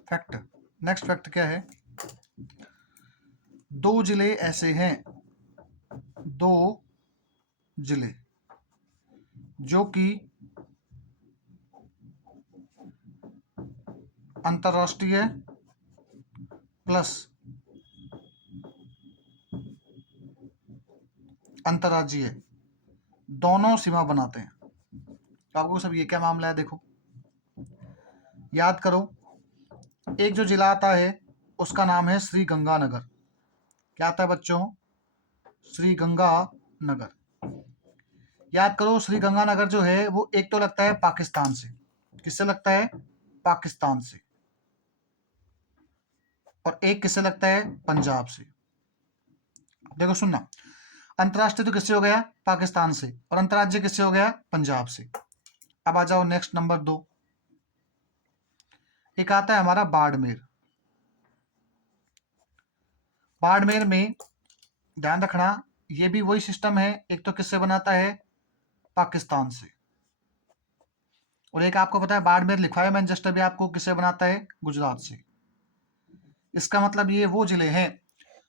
फैक्ट, नेक्स्ट फैक्ट क्या है? 2 जिले ऐसे हैं, 2 जिले जो कि अंतर्राष्ट्रीय प्लस अंतर्राज्यीय दोनों सीमा बनाते हैं। तो आपको सब ये क्या मामला है? देखो याद करो, एक जो जिला आता है उसका नाम है श्री गंगानगर। क्या आता है बच्चों? श्री गंगानगर। याद करो, श्री गंगानगर जो है वो एक तो लगता है पाकिस्तान से। किससे लगता है? पाकिस्तान से। और एक किससे लगता है? पंजाब से। देखो सुनना, अंतर्राष्ट्रीय तो किससे हो गया? पाकिस्तान से। और अंतर्राज्यीय किससे हो गया? पंजाब से। अब आ जाओ नेक्स्ट नंबर 2, एक आता है हमारा बाड़मेर। बाड़मेर में ध्यान रखना ये भी वही सिस्टम है, एक तो किससे बनाता है, पाकिस्तान से, और एक आपको पता है बाड़मेर लिखवाया मैंने जस्ट अभी आपको, किससे बनाता है, गुजरात से। इसका मतलब ये वो जिले हैं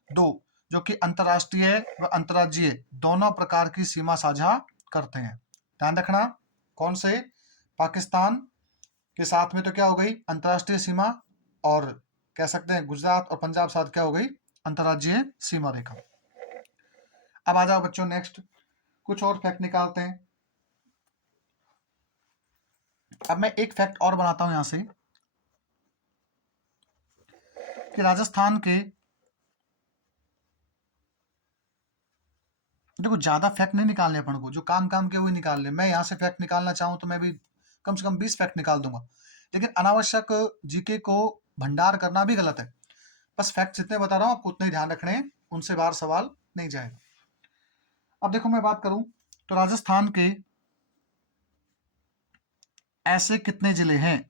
दो जो कि अंतर्राष्ट्रीय व अंतर्राज्यीय दोनों प्रकार की सीमा साझा करते हैं। ध्यान रखना कौन से, पाकिस्तान के साथ में तो क्या हो गई अंतर्राष्ट्रीय सीमा, और कह सकते हैं गुजरात और पंजाब साथ क्या हो गई अंतर्राज्यीय सीमा रेखा। अब आ जाओ बच्चों नेक्स्ट, कुछ और फैक्ट निकालते हैं। अब मैं एक फैक्ट और बनाता हूं यहां से कि राजस्थान के, देखो ज्यादा फैक्ट नहीं निकालने अपन को, जो काम काम के वही निकाल ले। मैं यहाँ से फैक्ट निकालना चाहूँ तो मैं भी कम से कम 20 फैक्ट निकाल दूंगा, लेकिन अनावश्यक जीके को भंडार करना भी गलत है। बस फैक्ट जितने बता रहा हूँ आपको उतने ही ध्यान रखने हैं, उनसे बाहर सवाल नहीं जाएगा। अब देखो मैं बात करूं तो राजस्थान के ऐसे कितने जिले हैं,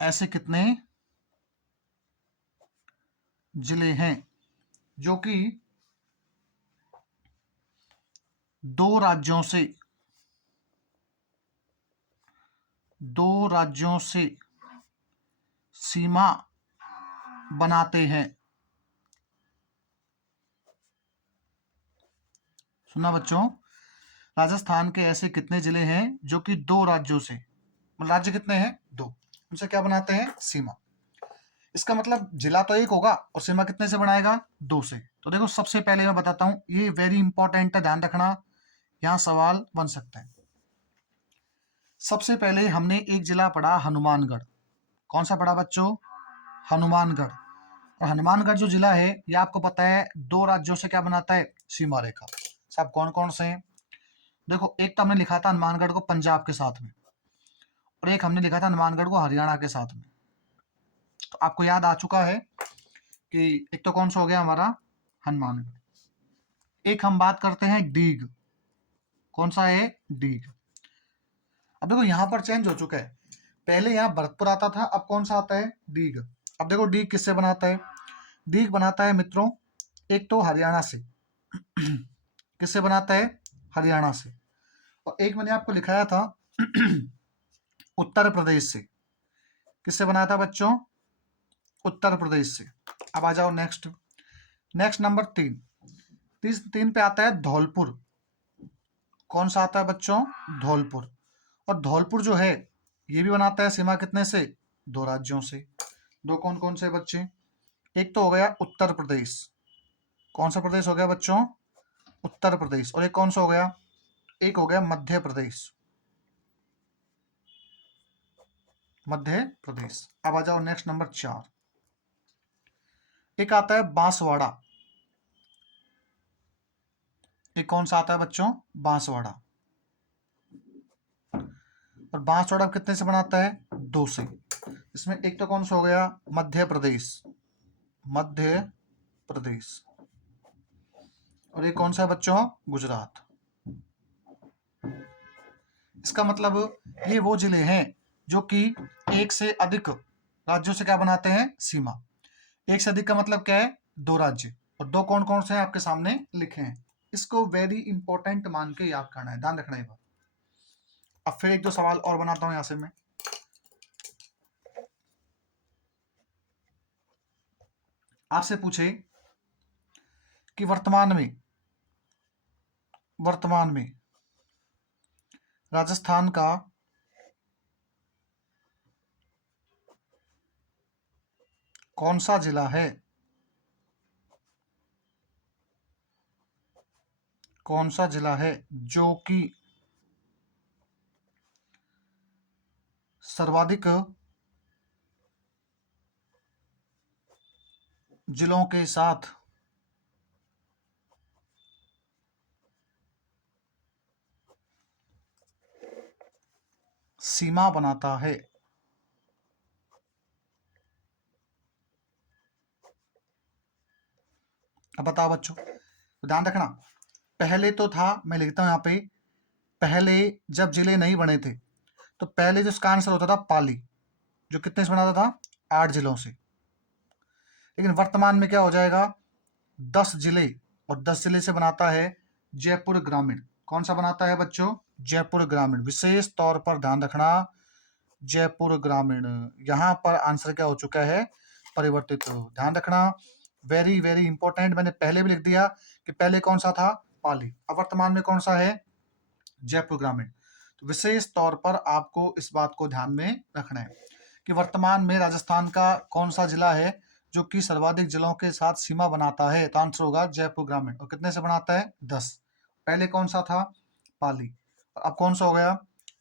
ऐसे कितने जिले हैं जो कि दो राज्यों से सीमा बनाते हैं। सुना बच्चों, राजस्थान के ऐसे कितने जिले हैं जो कि दो राज्यों से, राज्य कितने हैं, दो, उनसे क्या बनाते हैं, सीमा। इसका मतलब जिला तो एक होगा और सीमा कितने से बनाएगा, दो से। तो देखो सबसे पहले मैं बताता हूं, ये वेरी इंपॉर्टेंट है, ध्यान रखना, यहां सवाल बन सकता है। सबसे पहले हमने एक जिला पढ़ा हनुमानगढ़, कौन सा पढ़ा बच्चों, हनुमानगढ़। और हनुमानगढ़ जो जिला है ये आपको पता है दो राज्यों से क्या बनाता है, सीमा रेखा। साहब कौन कौन से हैं, देखो एक तो हमने लिखा था हनुमानगढ़ को पंजाब के साथ में, और एक हमने लिखा था हनुमानगढ़ को हरियाणा के साथ में। तो आपको याद आ चुका है कि एक तो कौन सा हो गया हमारा, हनुमानगढ़। एक हम बात करते हैं डीग, कौन सा है, डीग। अब देखो यहां पर चेंज हो चुका है, पहले यहाँ भरतपुर आता था, अब कौन सा आता है, डीग। अब देखो डीग किससे बनाता है, डीग बनाता है मित्रों एक तो हरियाणा से किससे बनाता है, हरियाणा से, और एक मैंने आपको लिखाया था उत्तर प्रदेश से। किससे बनाया था बच्चों, उत्तर प्रदेश से। अब आ जाओ नेक्स्ट, नेक्स्ट नंबर 3, तीन पे आता है धौलपुर, कौन सा आता है बच्चों, धौलपुर। और धौलपुर जो है ये भी बनाता है सीमा कितने से, दो राज्यों से। दो कौन कौन से बच्चे, एक तो हो गया उत्तर प्रदेश, कौन सा प्रदेश हो गया बच्चों, उत्तर प्रदेश, और एक कौन सा हो गया, एक हो गया मध्य प्रदेश, मध्य प्रदेश। अब आ जाओ नेक्स्ट नंबर 4, एक आता है बांसवाड़ा, एक कौन सा आता है बच्चों, बांसवाड़ा। और बांसवाड़ा कितने से बनाता है, दो से। इसमें एक तो कौन सा हो गया, मध्य प्रदेश, मध्य प्रदेश, और एक कौन सा है बच्चों, गुजरात। इसका मतलब ये वो जिले हैं जो कि एक से अधिक राज्यों से क्या बनाते हैं, सीमा। एक से अधिक का मतलब क्या है, दो राज्य, और दो कौन कौन से हैं आपके सामने लिखे हैं। इसको वेरी इंपॉर्टेंट मान के याद करना है, ध्यान रखना है बात। अब फिर एक दो सवाल और बनाता हूं यहां से मैं, आपसे पूछे कि वर्तमान में राजस्थान का कौन सा जिला है, कौन सा जिला है जो कि सर्वाधिक जिलों के साथ सीमा बनाता है। अब बताओ बच्चों, तो ध्यान रखना, पहले तो था, मैं लिखता हूं यहां पे, पहले जब जिले नहीं बने थे तो पहले जो इसका आंसर होता था पाली, जो कितने से बनाता था, 8 जिलों से। लेकिन वर्तमान में क्या हो जाएगा, 10 जिले, और 10 जिले से बनाता है जयपुर ग्रामीण। कौन सा बनाता है बच्चों, जयपुर ग्रामीण। विशेष तौर पर ध्यान रखना, जयपुर ग्रामीण। यहां पर आंसर क्या हो चुका है, परिवर्तित। ध्यान रखना, वेरी वेरी इंपॉर्टेंट। मैंने पहले भी लिख दिया कि पहले कौन सा था, पाली, अब वर्तमान में कौन सा है, जयपुर ग्रामीण। तो विशेष तौर पर आपको इस बात को ध्यान में रखना है कि वर्तमान में राजस्थान का कौन सा जिला है जो कि सर्वाधिक जिलों के साथ सीमा बनाता है, तो आंसर होगा जयपुर ग्रामीण। और कितने से बनाता है, 10। पहले कौन सा था, पाली, और अब कौन सा हो गया,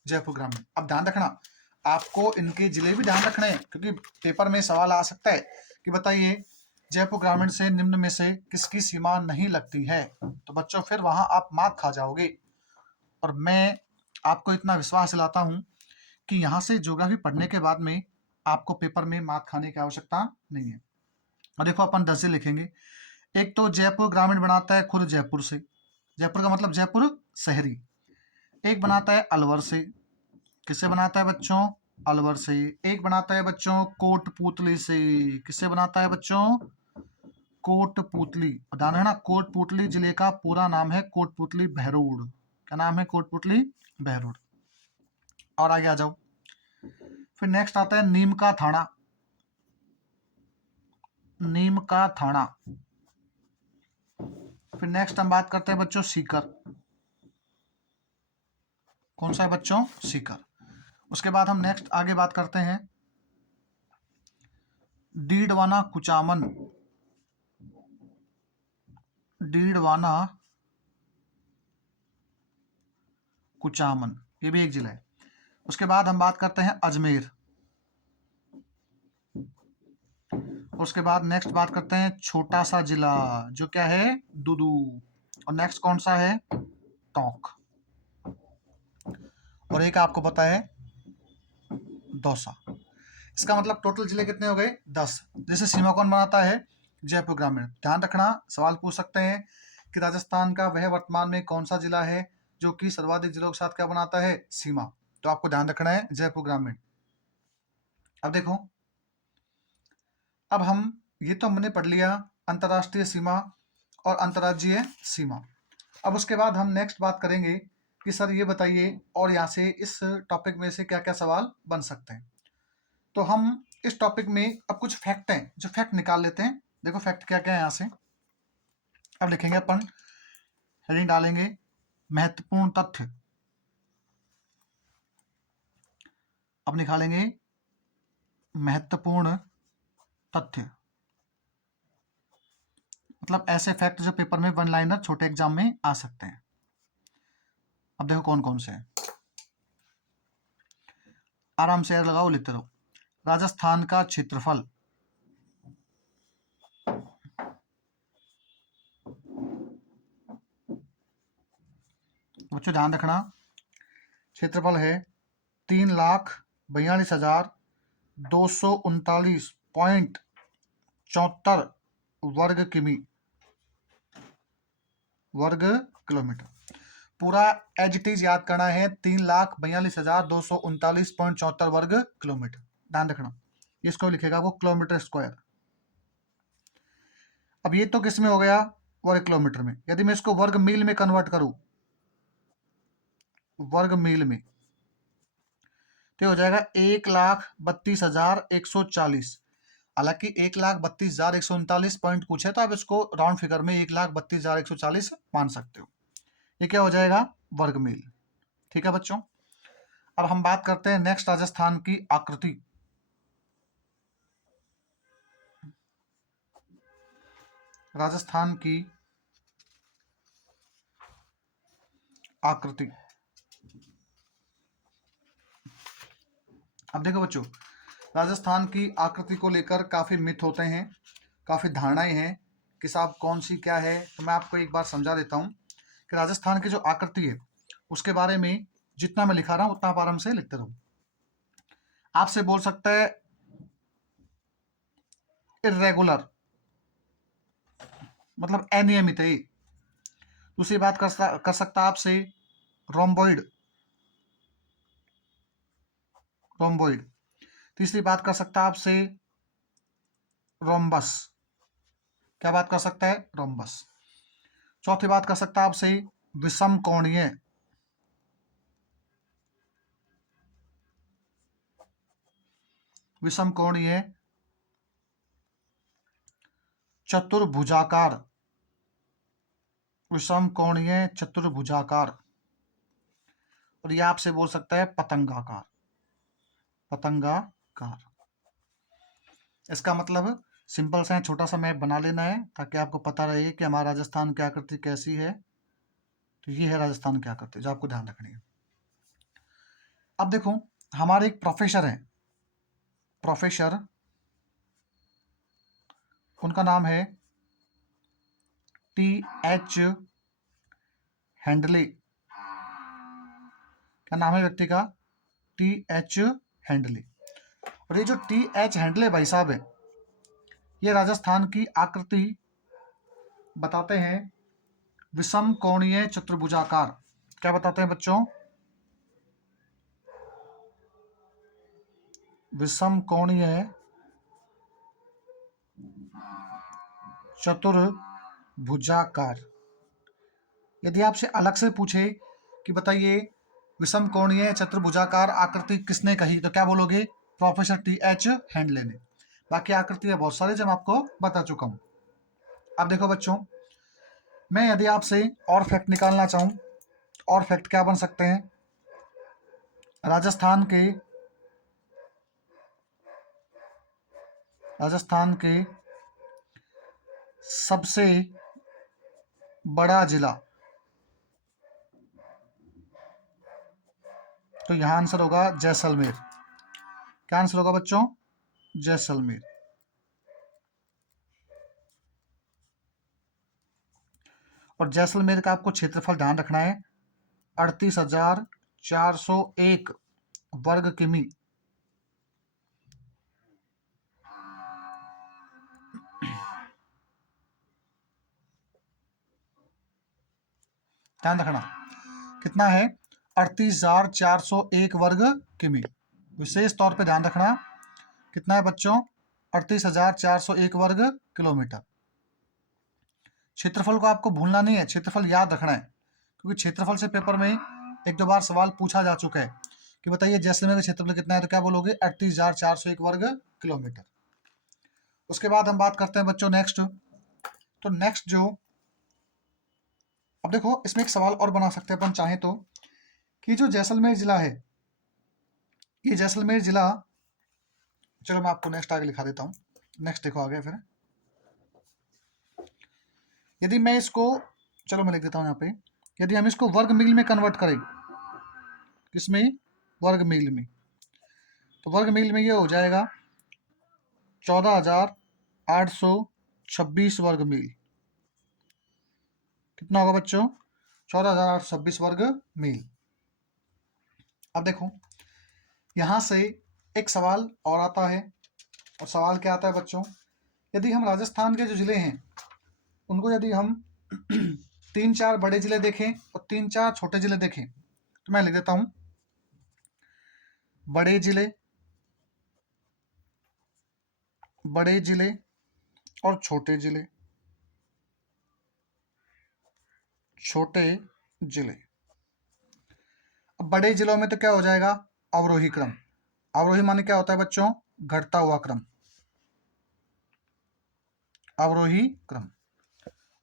जयपुर ग्रामीण। अब ध्यान रखना, आपको इनके जिले भी ध्यान रखने हैं, क्योंकि पेपर में सवाल आ सकता है कि बताइए जयपुर ग्रामीण से निम्न में से किसकी सीमा नहीं लगती है, तो बच्चों फिर वहां आप मार्क खा जाओगे। और मैं आपको इतना विश्वास दिलाता हूं कि यहाँ से ज्योग्राफी पढ़ने के बाद में आपको पेपर में मार्क खाने की आवश्यकता नहीं है। और देखो अपन 10 से लिखेंगे। एक तो जयपुर ग्रामीण बनाता है खुद जयपुर से, जयपुर का मतलब जयपुर शहरी। एक बनाता है अलवर से, किससे बनाता है बच्चों, अलवर से। एक बनाता है बच्चों कोटपूतली से, किससे बनाता है बच्चों, कोटपूतली। ध्यान है ना, कोटपूतली जिले का पूरा नाम है कोटपूतली बहरोड। क्या नाम है, कोटपूतली बहरोड। और आगे आ जाओ, फिर नेक्स्ट आता है नीम का थाना, नीम का थाना। फिर नेक्स्ट हम बात करते हैं बच्चों सीकर। कौन सा है बच्चों, सीकर। उसके बाद हम नेक्स्ट आगे बात करते हैं डीडवाना कुचामन, डीडवाना कुचामन, ये भी एक जिला है। उसके बाद हम बात करते हैं अजमेर। उसके बाद नेक्स्ट बात करते हैं छोटा सा जिला, जो क्या है, दुदू। और नेक्स्ट कौन सा है, टोंक। और एक आपको पता है दौसा। इसका मतलब टोटल जिले कितने हो गए, 10। जैसे सीमा कौन बनाता है, जयपुर ग्रामीण। ध्यान रखना, सवाल पूछ सकते हैं कि राजस्थान का वह वर्तमान में कौन सा जिला है जो कि सर्वाधिक जिलों के साथ क्या बनाता है, सीमा। तो आपको ध्यान रखना है जयपुर ग्रामीण। अब देखो, अब हम ये तो हमने पढ़ लिया अंतर्राष्ट्रीय सीमा और अंतर्राज्यीय सीमा। अब उसके बाद हम नेक्स्ट बात करेंगे कि सर ये बताइए और यहाँ से इस टॉपिक में से क्या क्या सवाल बन सकते हैं। तो हम इस टॉपिक में अब कुछ फैक्ट हैं जो फैक्ट निकाल लेते हैं। देखो फैक्ट क्या क्या है यहाँ से। अब लिखेंगे अपन, हेडिंग डालेंगे महत्वपूर्ण तथ्य। अब निकालेंगे महत्वपूर्ण तथ्य, मतलब ऐसे फैक्ट जो पेपर में वन लाइनर छोटे एग्जाम में आ सकते हैं। अब देखो कौन कौन से हैं, आराम से लगाओ, लिखते रहो। राजस्थान का क्षेत्रफल, बच्चों ध्यान रखना, क्षेत्रफल है 3,42,239.74 वर्ग किमी, वर्ग किलोमीटर। पूरा एज इट इज याद करना है, 3,42,239.74 वर्ग किलोमीटर। ध्यान रखना, इसको लिखेगा वो किलोमीटर स्क्वायर। अब ये तो किस में हो गया, वर्ग किलोमीटर में। यदि मैं इसको वर्ग मील में कन्वर्ट करूं, वर्ग मील में, तो हो जाएगा 1,32,140। हालांकि 1,32,139 पॉइंट पूछे तो आप इसको राउंड फिगर में 1,32,140 मान सकते हो। ये क्या हो जाएगा, वर्ग मील। ठीक है बच्चों। अब हम बात करते हैं नेक्स्ट, राजस्थान की आकृति। राजस्थान की आकृति। अब देखो बच्चों, राजस्थान की आकृति को लेकर काफी मिथ होते हैं, काफी धारणाएं हैं कि साहब कौन सी क्या है। तो मैं आपको एक बार समझा देता हूं कि राजस्थान की जो आकृति है उसके बारे में जितना मैं लिखा रहा हूं उतना आप आराम से लिखते रहो। आपसे बोल सकता है इरेगुलर, मतलब अनियमित है। दूसरी बात कर सकता आपसे रोम्बोइड, रोम्बोइड। तीसरी बात कर सकता आपसे रोम्बस, क्या बात कर सकता है? रोम्बस। चौथी बात कर सकता है आपसे विषम कोणीय। विषम कोणीय चतुर्भुजाकार। विषम कोणीय चतुर्भुजाकार। और ये आपसे बोल सकता है पतंगाकार। पतंगाकार। इसका मतलब सिंपल सा छोटा सा मैप बना लेना है ताकि आपको पता रहे कि हमारा राजस्थान की आकृति कैसी है। तो ये है राजस्थान की आकृति जो आपको ध्यान रखनी है। अब देखो, हमारे एक प्रोफेसर हैं, प्रोफेसर, उनका नाम है T.H. हैंडले। क्या नाम है व्यक्ति का? T.H. हैंडले। और ये जो T.H. हैंडले भाई साहब है, ये राजस्थान की आकृति बताते हैं विषम कोणीय चतुर्भुजाकार। क्या बताते हैं बच्चों? विषम कोणीय चतुर्भुजाकार। यदि आपसे अलग से पूछे कि बताइए विषम कोणीय चतुर्भुजाकार आकृति किसने कही, तो क्या बोलोगे? Professor T.H. हैंडले ने। बाकी आकृतियां बहुत सारी जो मैं आपको बता चुका हूं। अब देखो बच्चों, मैं यदि आपसे और फैक्ट निकालना चाहूं, और फैक्ट क्या बन सकते हैं? राजस्थान के सबसे बड़ा जिला, तो यहां आंसर होगा जैसलमेर। क्या आंसर होगा बच्चों? जैसलमेर। और जैसलमेर का आपको क्षेत्रफल ध्यान रखना है, 38,401 वर्ग किमी। ध्यान रखना कितना है? 38,401 वर्ग किमी। विशेष तौर पे ध्यान रखना कितना है बच्चों? 38,401 वर्ग किलोमीटर। क्षेत्रफल को आपको भूलना नहीं है, क्षेत्रफल याद रखना है, क्योंकि क्षेत्रफल से पेपर में एक दो बार सवाल पूछा जा चुका है कि बताइए जैसलमेर का क्षेत्रफल कितना है, तो क्या बोलोगे? 38,401 वर्ग किलोमीटर। उसके बाद हम बात करते हैं बच्चों नेक्स्ट। तो नेक्स्ट जो, अब देखो इसमें एक सवाल और बना सकते हैं अपन चाहें तो, कि जो जैसलमेर जिला है, ये जैसलमेर जिला, चलो मैं आपको नेक्स्ट आगे लिखा देता हूँ। नेक्स्ट देखो आगे फिर, यदि मैं इसको, चलो मैं लिख देता हूँ यहाँ पे, यदि हम इसको वर्ग मील में कन्वर्ट करें, किसमें? वर्ग मील में। तो वर्ग मील में ये हो जाएगा 14,826 वर्ग मील। कितना होगा बच्चों? 14,826 वर्ग मील। अब देखो यहां से एक सवाल और आता है, और सवाल क्या आता है बच्चों? यदि हम राजस्थान के जो जिले हैं उनको यदि हम 3-4 बड़े जिले देखें और 3-4 छोटे जिले देखें, तो मैं लिख देता हूं बड़े जिले, बड़े जिले और छोटे जिले, छोटे जिले। अब बड़े जिलों में तो क्या हो जाएगा? अवरोही क्रम। अवरोही माने क्या होता है बच्चों? घटता हुआ क्रम, अवरोही क्रम।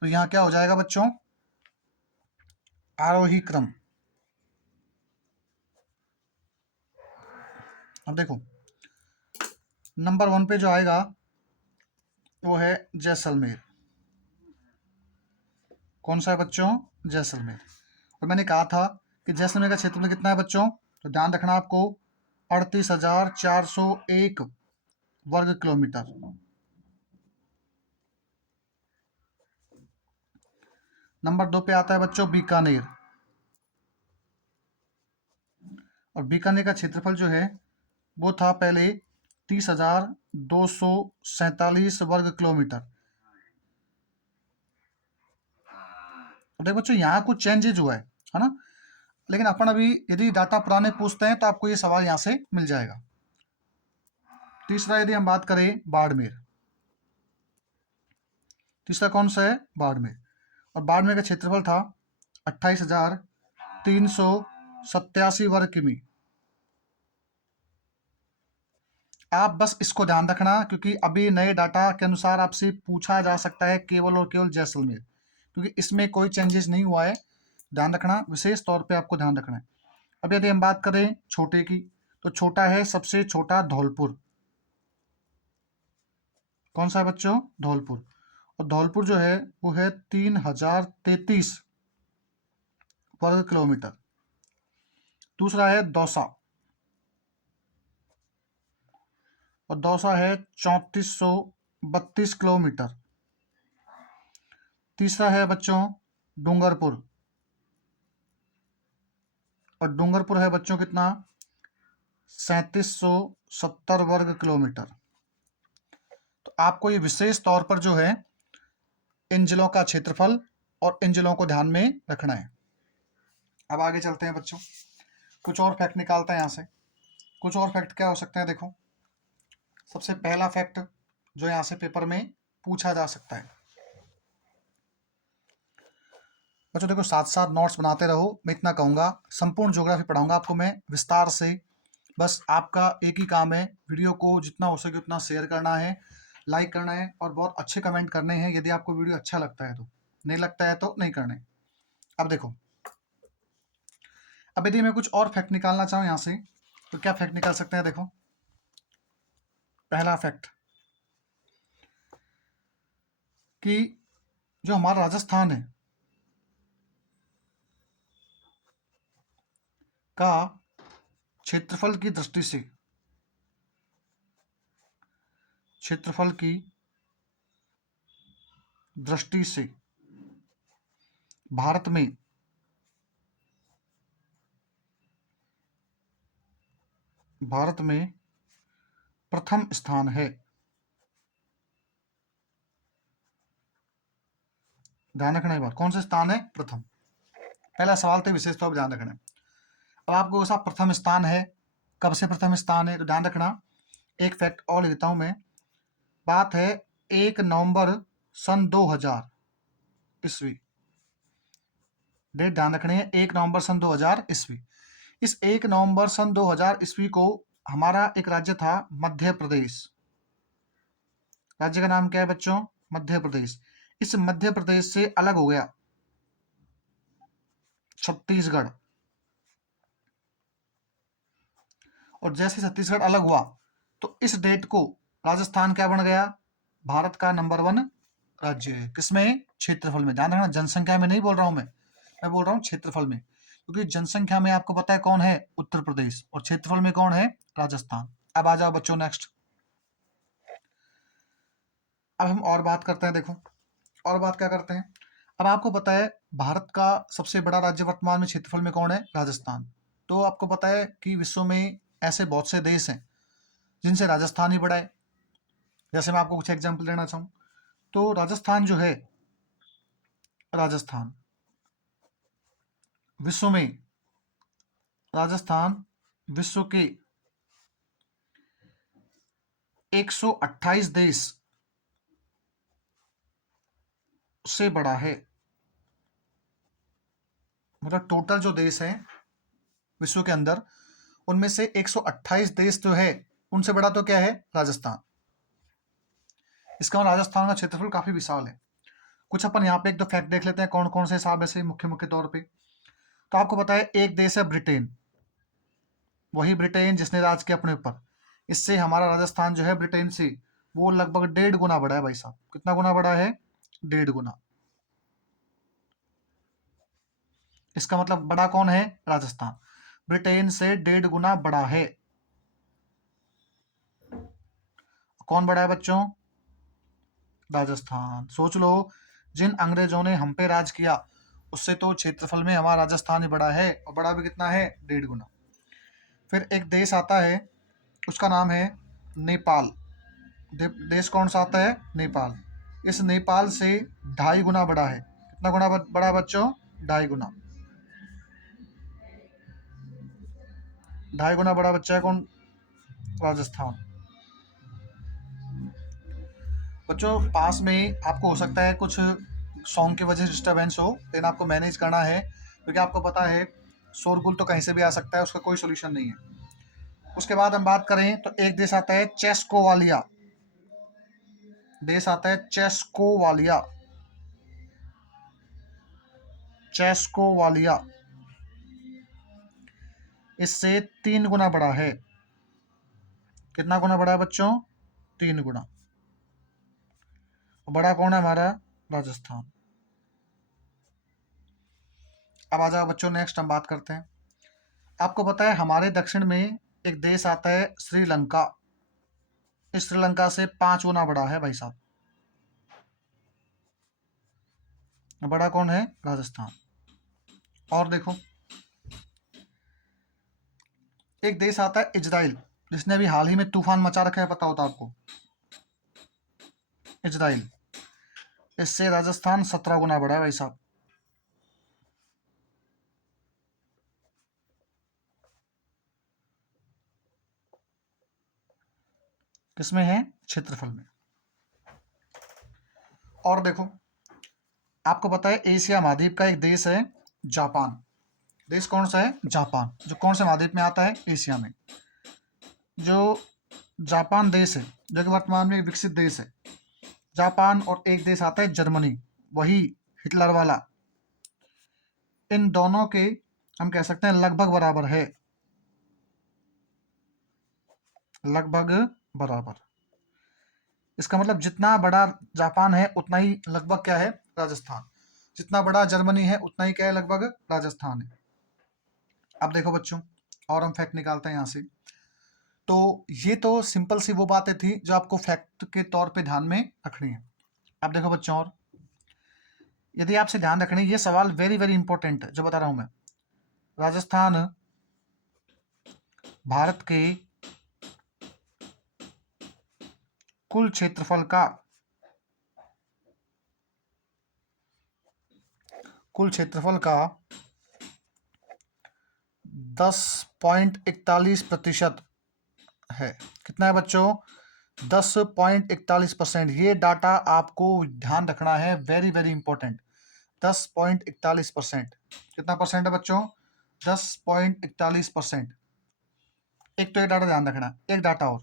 तो यहां क्या हो जाएगा बच्चों? आरोही क्रम। अब देखो नंबर 1 पे जो आएगा वो है जैसलमेर। कौन सा है बच्चों? जैसलमेर। और मैंने कहा था कि जैसलमेर का क्षेत्रफल कितना है बच्चों? तो ध्यान रखना आपको, 38,401 वर्ग किलोमीटर। नंबर 2 पे आता है बच्चों बीकानेर। और बीकानेर का क्षेत्रफल जो है वो था पहले 30,247 वर्ग किलोमीटर। देखो बच्चों यहाँ कुछ चेंजेज हुआ है ना, लेकिन अपन अभी यदि डाटा पुराने पूछते हैं तो आपको ये सवाल यहाँ से मिल जाएगा। तीसरा यदि हम बात करें बाड़मेर, तीसरा कौन सा है? बाड़मेर। और बाड़मेर का क्षेत्रफल था 28,387 वर्ग किमी। आप बस इसको ध्यान रखना, क्योंकि अभी नए डाटा के अनुसार आपसे पूछा जा सकता है केवल और केवल जैसलमेर, क्योंकि इसमें कोई चेंजेस नहीं हुआ है। ध्यान रखना, विशेष तौर पे आपको ध्यान रखना है। अब यदि हम बात करें छोटे की, तो छोटा है सबसे छोटा धौलपुर। कौन सा है बच्चों? धौलपुर। और धौलपुर जो है वो है 3033 वर्ग किलोमीटर। दूसरा है दौसा, और दौसा है 3432 किलोमीटर। तीसरा है बच्चों डूंगरपुर, और डूंगरपुर है बच्चों कितना? 3770 वर्ग किलोमीटर। तो आपको ये विशेष तौर पर जो है इन जिलों का क्षेत्रफल और इन जिलों को ध्यान में रखना है। अब आगे चलते हैं बच्चों, कुछ और फैक्ट निकालते हैं यहाँ से। कुछ और फैक्ट क्या हो सकते हैं? देखो, सबसे पहला फैक्ट जो यहाँ से पेपर में पूछा जा सकता है। बच्चों देखो, साथ साथ नोट्स बनाते रहो। मैं इतना कहूँगा, संपूर्ण ज्योग्राफी पढ़ाऊंगा आपको मैं विस्तार से। बस आपका एक ही काम है, वीडियो को जितना हो सके उतना शेयर करना है, लाइक करना है, और बहुत अच्छे कमेंट करने हैं यदि आपको वीडियो अच्छा लगता है तो। नहीं लगता है तो नहीं करने। अब देखो, अब यदि मैं कुछ और फैक्ट निकालना चाहूँ यहाँ से, तो क्या फैक्ट निकाल सकते हैं? देखो, पहला फैक्ट कि जो हमारा राजस्थान है का क्षेत्रफल की दृष्टि से, क्षेत्रफल की दृष्टि से भारत में प्रथम स्थान है। ध्यान रखना एक बार, कौन सा स्थान है? प्रथम। पहला सवाल तो विशेष तौर पर ध्यान रखना है। अब आपको साहब प्रथम स्थान है, कब से प्रथम स्थान है? तो ध्यान रखना, एक फैक्ट और लेता हूं मैं। बात है 1 नवंबर सन 2000 ईस्वी। डेट ध्यान रखनी है, 1 नवंबर सन 2000 ईस्वी। इस 1 नवंबर सन 2000 ईस्वी को हमारा एक राज्य था मध्य प्रदेश। राज्य का नाम क्या है बच्चों? मध्य प्रदेश। इस मध्य प्रदेश से अलग हो गया छत्तीसगढ़, और जैसे छत्तीसगढ़ अलग हुआ तो इस डेट को राजस्थान क्या बन गया? भारत का नंबर 1 राज्य है। किसमें? क्षेत्रफल में। ध्यान रखना, जनसंख्या में नहीं बोल रहा हूं मैं बोल रहा हूं क्षेत्रफल में, क्योंकि जनसंख्या में आपको पता है कौन है? उत्तर प्रदेश। और क्षेत्रफल में कौन है? राजस्थान। अब आ जाओ बच्चों नेक्स्ट। अब हम और बात करते हैं। देखो, और बात क्या करते हैं? अब आपको पता है भारत का सबसे बड़ा राज्य वर्तमान में क्षेत्रफल में कौन है? राजस्थान। तो आपको पता है कि विश्व में ऐसे बहुत से देश हैं जिनसे राजस्थान ही बड़ा है। जैसे मैं आपको कुछ एग्जाम्पल देना चाहूँ, तो राजस्थान विश्व में राजस्थान विश्व के 128 देश से बड़ा है। मतलब टोटल जो देश हैं विश्व के अंदर, उनमें से 128 देश जो है उनसे बड़ा तो क्या है? राजस्थान। इसका मतलब राजस्थान का क्षेत्रफल काफी विशाल है। कुछ अपन यहाँ पे एक दो फैक्ट देख लेते हैं, कौन कौन से हिसाब ऐसे मुख्य मुख्य तौर पे। तो आपको पता है एक देश है ब्रिटेन, वही ब्रिटेन जिसने राज किया अपने ऊपर। इससे हमारा राजस्थान जो है ब्रिटेन से वो लगभग 1.5 गुना बड़ा है भाई साहब। कितना गुना बड़ा है? 1.5 गुना। इसका मतलब बड़ा कौन है? राजस्थान। ब्रिटेन से 1.5 गुना बड़ा है। कौन बड़ा है बच्चों? राजस्थान। सोच लो, जिन अंग्रेजों ने हम पे राज किया उससे तो क्षेत्रफल में हमारा राजस्थान ही बड़ा है, और बड़ा भी कितना है? 1.5 गुना। फिर एक देश आता है, उसका नाम है नेपाल। देश कौन सा आता है? नेपाल। इस नेपाल से 2.5 गुना बड़ा है। कितना गुना बड़ा है बच्चों? 2.5 गुना। 2.5 गुना बड़ा बच्चा है कौन? राजस्थान। बच्चों पास में आपको हो सकता है कुछ सॉन्ग की वजह से डिस्टरबेंस हो, लेकिन आपको मैनेज करना है क्योंकि आपको पता है शोरगुल तो कहीं से भी आ सकता है, उसका कोई सोल्यूशन नहीं है। उसके बाद हम बात करें तो एक देश आता है चेस्कोवालिया। देश आता है चेस्कोवालिया। चेस्कोवालिया इससे 3 गुना बड़ा है। कितना गुना बड़ा है बच्चों? 3 गुना। बड़ा कौन है हमारा? राजस्थान। अब आ जाओ बच्चों, नेक्स्ट हम बात करते हैं। आपको पता है हमारे दक्षिण में एक देश आता है श्रीलंका। इस श्रीलंका से 5 गुना बड़ा है भाई साहब। बड़ा कौन है? राजस्थान। और देखो एक देश आता है इजराइल, जिसने अभी हाल ही में तूफान मचा रखा है, पता होता आपको? इजराइल। इससे राजस्थान 17 गुना बड़ा है भाई साहब। किसमें है? क्षेत्रफल में। और देखो आपको पता है एशिया महाद्वीप का एक देश है जापान। देश कौन सा है? जापान। जो कौन से महाद्वीप में आता है? एशिया में। जो जापान देश है जो कि वर्तमान में एक विकसित देश है, जापान, और एक देश आता है जर्मनी, वही हिटलर वाला। इन दोनों के हम कह सकते हैं लगभग बराबर है। लगभग बराबर। इसका मतलब जितना बड़ा जापान है उतना ही लगभग क्या है? राजस्थान। जितना बड़ा जर्मनी है उतना ही क्या है? लगभग राजस्थान है। अब देखो बच्चों, और हम फैक्ट निकालते हैं यहाँ से। तो ये तो सिंपल सी वो बातें थी जो आपको फैक्ट के तौर पे ध्यान में रखनी है। अब देखो बच्चों, और यदि आपसे ध्यान रखनी है, ये सवाल वेरी वेरी इंपॉर्टेंट है जो बता रहा हूं मैं। राजस्थान भारत के कुल क्षेत्रफल का 10.41% है। कितना है बच्चों? 10.41%। ये डाटा आपको ध्यान रखना है, वेरी वेरी इंपॉर्टेंट। 10.41%। कितना परसेंट है बच्चों? 10.41%। एक तो ये डाटा ध्यान रखना। एक डाटा और,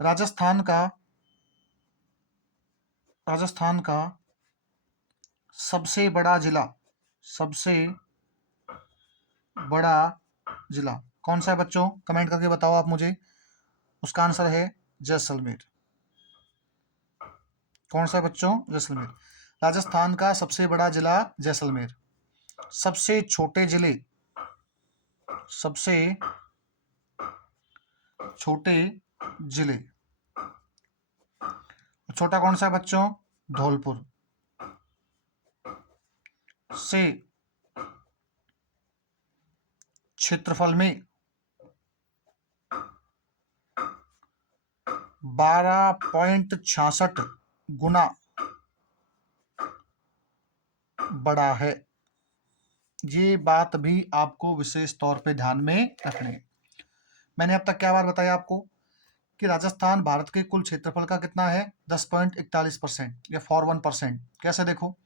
राजस्थान का सबसे बड़ा जिला, सबसे बड़ा जिला कौन सा है बच्चों? कमेंट करके बताओ आप मुझे। उसका आंसर है जैसलमेर। कौन सा है बच्चों? जैसलमेर। राजस्थान का सबसे बड़ा जिला जैसलमेर। सबसे छोटे जिले, सबसे छोटे जिले, छोटा कौन सा है बच्चों? धौलपुर। से क्षेत्रफल में 12.66 गुना बड़ा है। ये बात भी आपको विशेष तौर पे ध्यान में रखनी है। मैंने अब तक क्या बात बताई आपको कि राजस्थान भारत के कुल क्षेत्रफल का कितना है? 10.41% या 41%। कैसे देखो,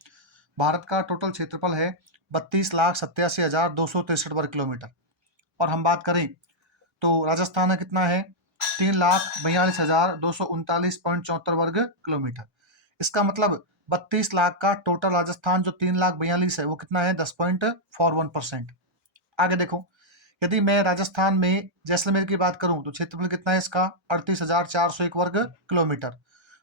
भारत का टोटल क्षेत्रफल है 32,87,263 वर्ग किलोमीटर, और हम बात करें तो राजस्थान का कितना है? 3,42,239.74 वर्ग किलोमीटर। इसका मतलब 32 लाख का टोटल राजस्थान जो 3,42,000 है वो कितना है? 10.41%। आगे देखो, यदि मैं राजस्थान में जैसलमेर की बात करूं तो क्षेत्रफल कितना है इसका? 38,401 वर्ग किलोमीटर।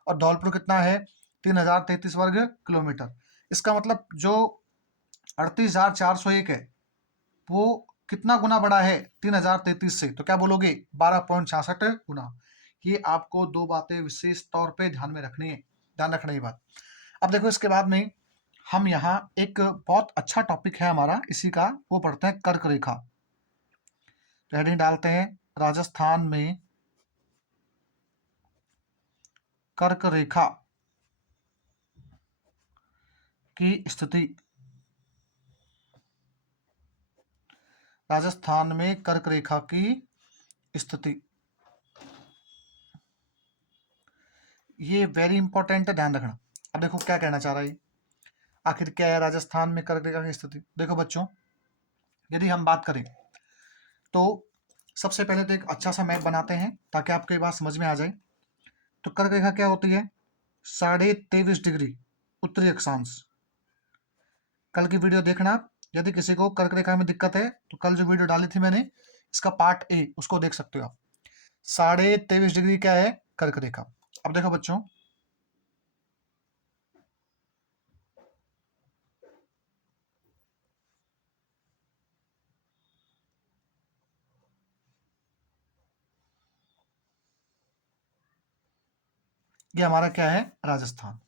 और धौलपुर कितना है? 3,033 वर्ग किलोमीटर। इसका मतलब जो 38,401 है वो कितना गुना बड़ा है 3,033 से? तो क्या बोलोगे? 12.66 गुना। ये आपको दो बातें विशेष तौर पे ध्यान में रखनी है, ध्यान रखना ये बात। अब देखो इसके बाद में हम यहाँ एक बहुत अच्छा टॉपिक है हमारा इसी का, वो पढ़ते हैं कर्क रेखा। तो हेडिंग डालते हैं राजस्थान में कर्क रेखा की स्थिति। राजस्थान में कर्क रेखा की स्थिति। ये वेरी इंपॉर्टेंट है, ध्यान रखना। अब देखो क्या कहना चाह रहा है, आखिर क्या है राजस्थान में कर्क रेखा की स्थिति। देखो बच्चों, यदि हम बात करें तो सबसे पहले तो एक अच्छा सा मैप बनाते हैं ताकि आपको ये बात समझ में आ जाए। तो कर्क रेखा क्या होती है, 23.5 डिग्री उत्तरी अक्षांश। कल की वीडियो देखना, यदि किसी को कर्क रेखा में दिक्कत है तो कल जो वीडियो डाली थी मैंने, इसका पार्ट ए, उसको देख सकते हो आप। 23.5 डिग्री क्या है, कर्क रेखा। अब देखो बच्चों, ये हमारा क्या है, राजस्थान।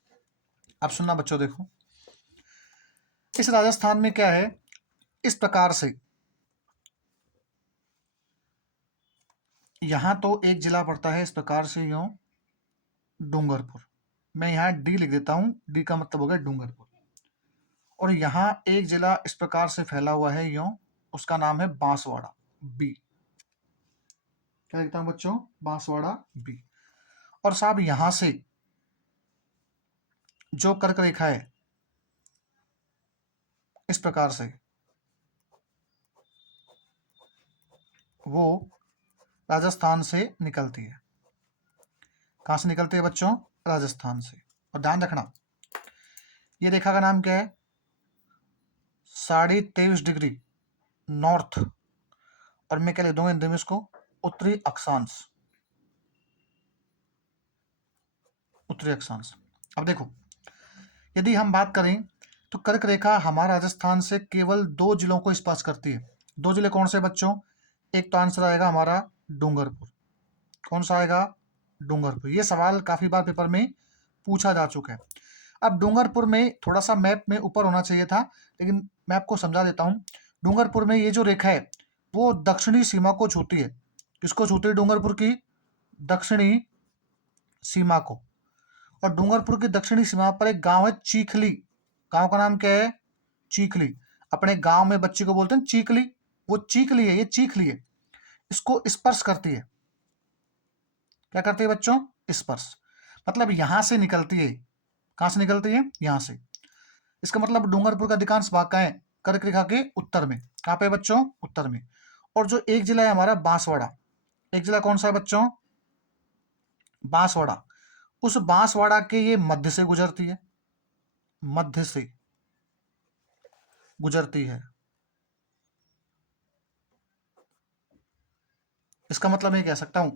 अब सुनना बच्चों, देखो इस राजस्थान में क्या है, इस प्रकार से यहां तो एक जिला पड़ता है इस प्रकार से, यूं डूंगरपुर। मैं यहाँ डी लिख देता हूं, डी का मतलब हो गया डूंगरपुर। और यहाँ एक जिला इस प्रकार से फैला हुआ है यूं, उसका नाम है बांसवाड़ा, बी। क्या लिखता हूं बच्चों, बांसवाड़ा, बी। और साहब यहां से जो कर्क रेखा है इस प्रकार से, वो राजस्थान से निकलती है। कहां से निकलती है बच्चों, राजस्थान से। और ध्यान रखना, ये रेखा का नाम क्या है, 23.5 डिग्री नॉर्थ, और मैं क्या लिख दूंगा हिंदी में इसको, उत्तरी अक्षांश, उत्तरी अक्षांश। अब देखो, यदि हम बात करें तो कर्क रेखा हमारा राजस्थान से केवल 2 जिलों को स्पर्श करती है। 2 जिले कौन से बच्चों, एक तो आंसर आएगा हमारा डूंगरपुर। कौन सा आएगा, डूंगरपुर। ये सवाल काफी बार पेपर में पूछा जा चुका है। अब डूंगरपुर में थोड़ा सा मैप में ऊपर होना चाहिए था, लेकिन मैं आपको समझा देता हूँ। डूंगरपुर में ये जो रेखा है वो दक्षिणी सीमा को छूती है। किसको छूती है, डूंगरपुर की दक्षिणी सीमा को। और डूंगरपुर की दक्षिणी सीमा पर एक गांव है चीखली। गांव का नाम क्या है, चीखली। अपने गांव में बच्ची को बोलते हैं चीखली, वो चीखली है, ये चीखली है। इसको स्पर्श करती है। क्या करती है बच्चों, स्पर्श। मतलब यहां से निकलती है। कहां से निकलती है, यहां से। इसका मतलब डूंगरपुर का अधिकांश भाग कहाँ है, कर्क रेखा के उत्तर में। कहां पे बच्चों, उत्तर में। और जो एक जिला है हमारा बांसवाड़ा, एक जिला कौन सा है बच्चों, बांसवाड़ा। उस बांसवाड़ा के ये मध्य से गुजरती है, मध्य से गुजरती है। इसका मतलब मैं कह सकता हूं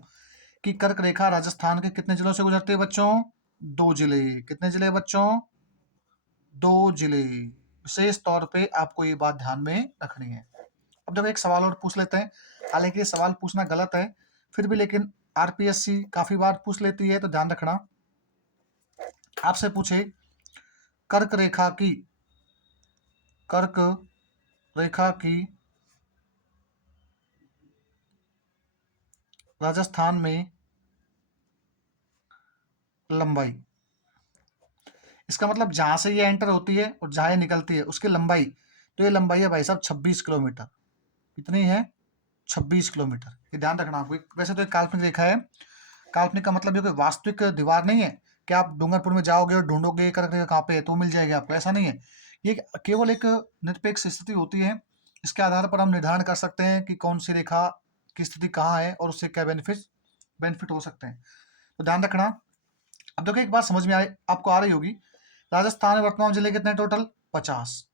कि कर्क रेखा राजस्थान के कितने जिलों से गुजरती है बच्चों, 2 जिले। कितने जिले बच्चों, 2 जिले। विशेष तौर पे आपको ये बात ध्यान में रखनी है। अब जब एक सवाल और पूछ लेते हैं, हालांकि ये सवाल पूछना गलत है फिर भी, लेकिन आरपीएससी काफी बार पूछ लेती है, तो ध्यान रखना। आपसे पूछे कर्क रेखा की, कर्क रेखा की राजस्थान में लंबाई। इसका मतलब जहां से ये एंटर होती है और जहां ये निकलती है उसकी लंबाई, तो ये लंबाई है भाई साहब 26 किलोमीटर। कितनी है, 26 किलोमीटर। ये ध्यान रखना आपको। वैसे तो एक काल्पनिक रेखा है, काल्पनिक का मतलब ये कोई वास्तविक दीवार नहीं है कि आप डूंगरपुर में जाओगे और ढूंढोगे कर्क रेखा कहाँ पे है तो मिल जाएगी आपको, ऐसा नहीं है। ये केवल एक निरपेक्ष स्थिति होती है। इसके आधार पर हम निर्धारण कर सकते हैं कि कौन सी रेखा की स्थिति कहाँ है और उससे क्या बेनिफिट बेनिफिट हो सकते हैं। तो ध्यान रखना। अब देखो एक बात समझ में आपको आ रही होगी, राजस्थान में वर्तमान जिले कितने टोटल, 50।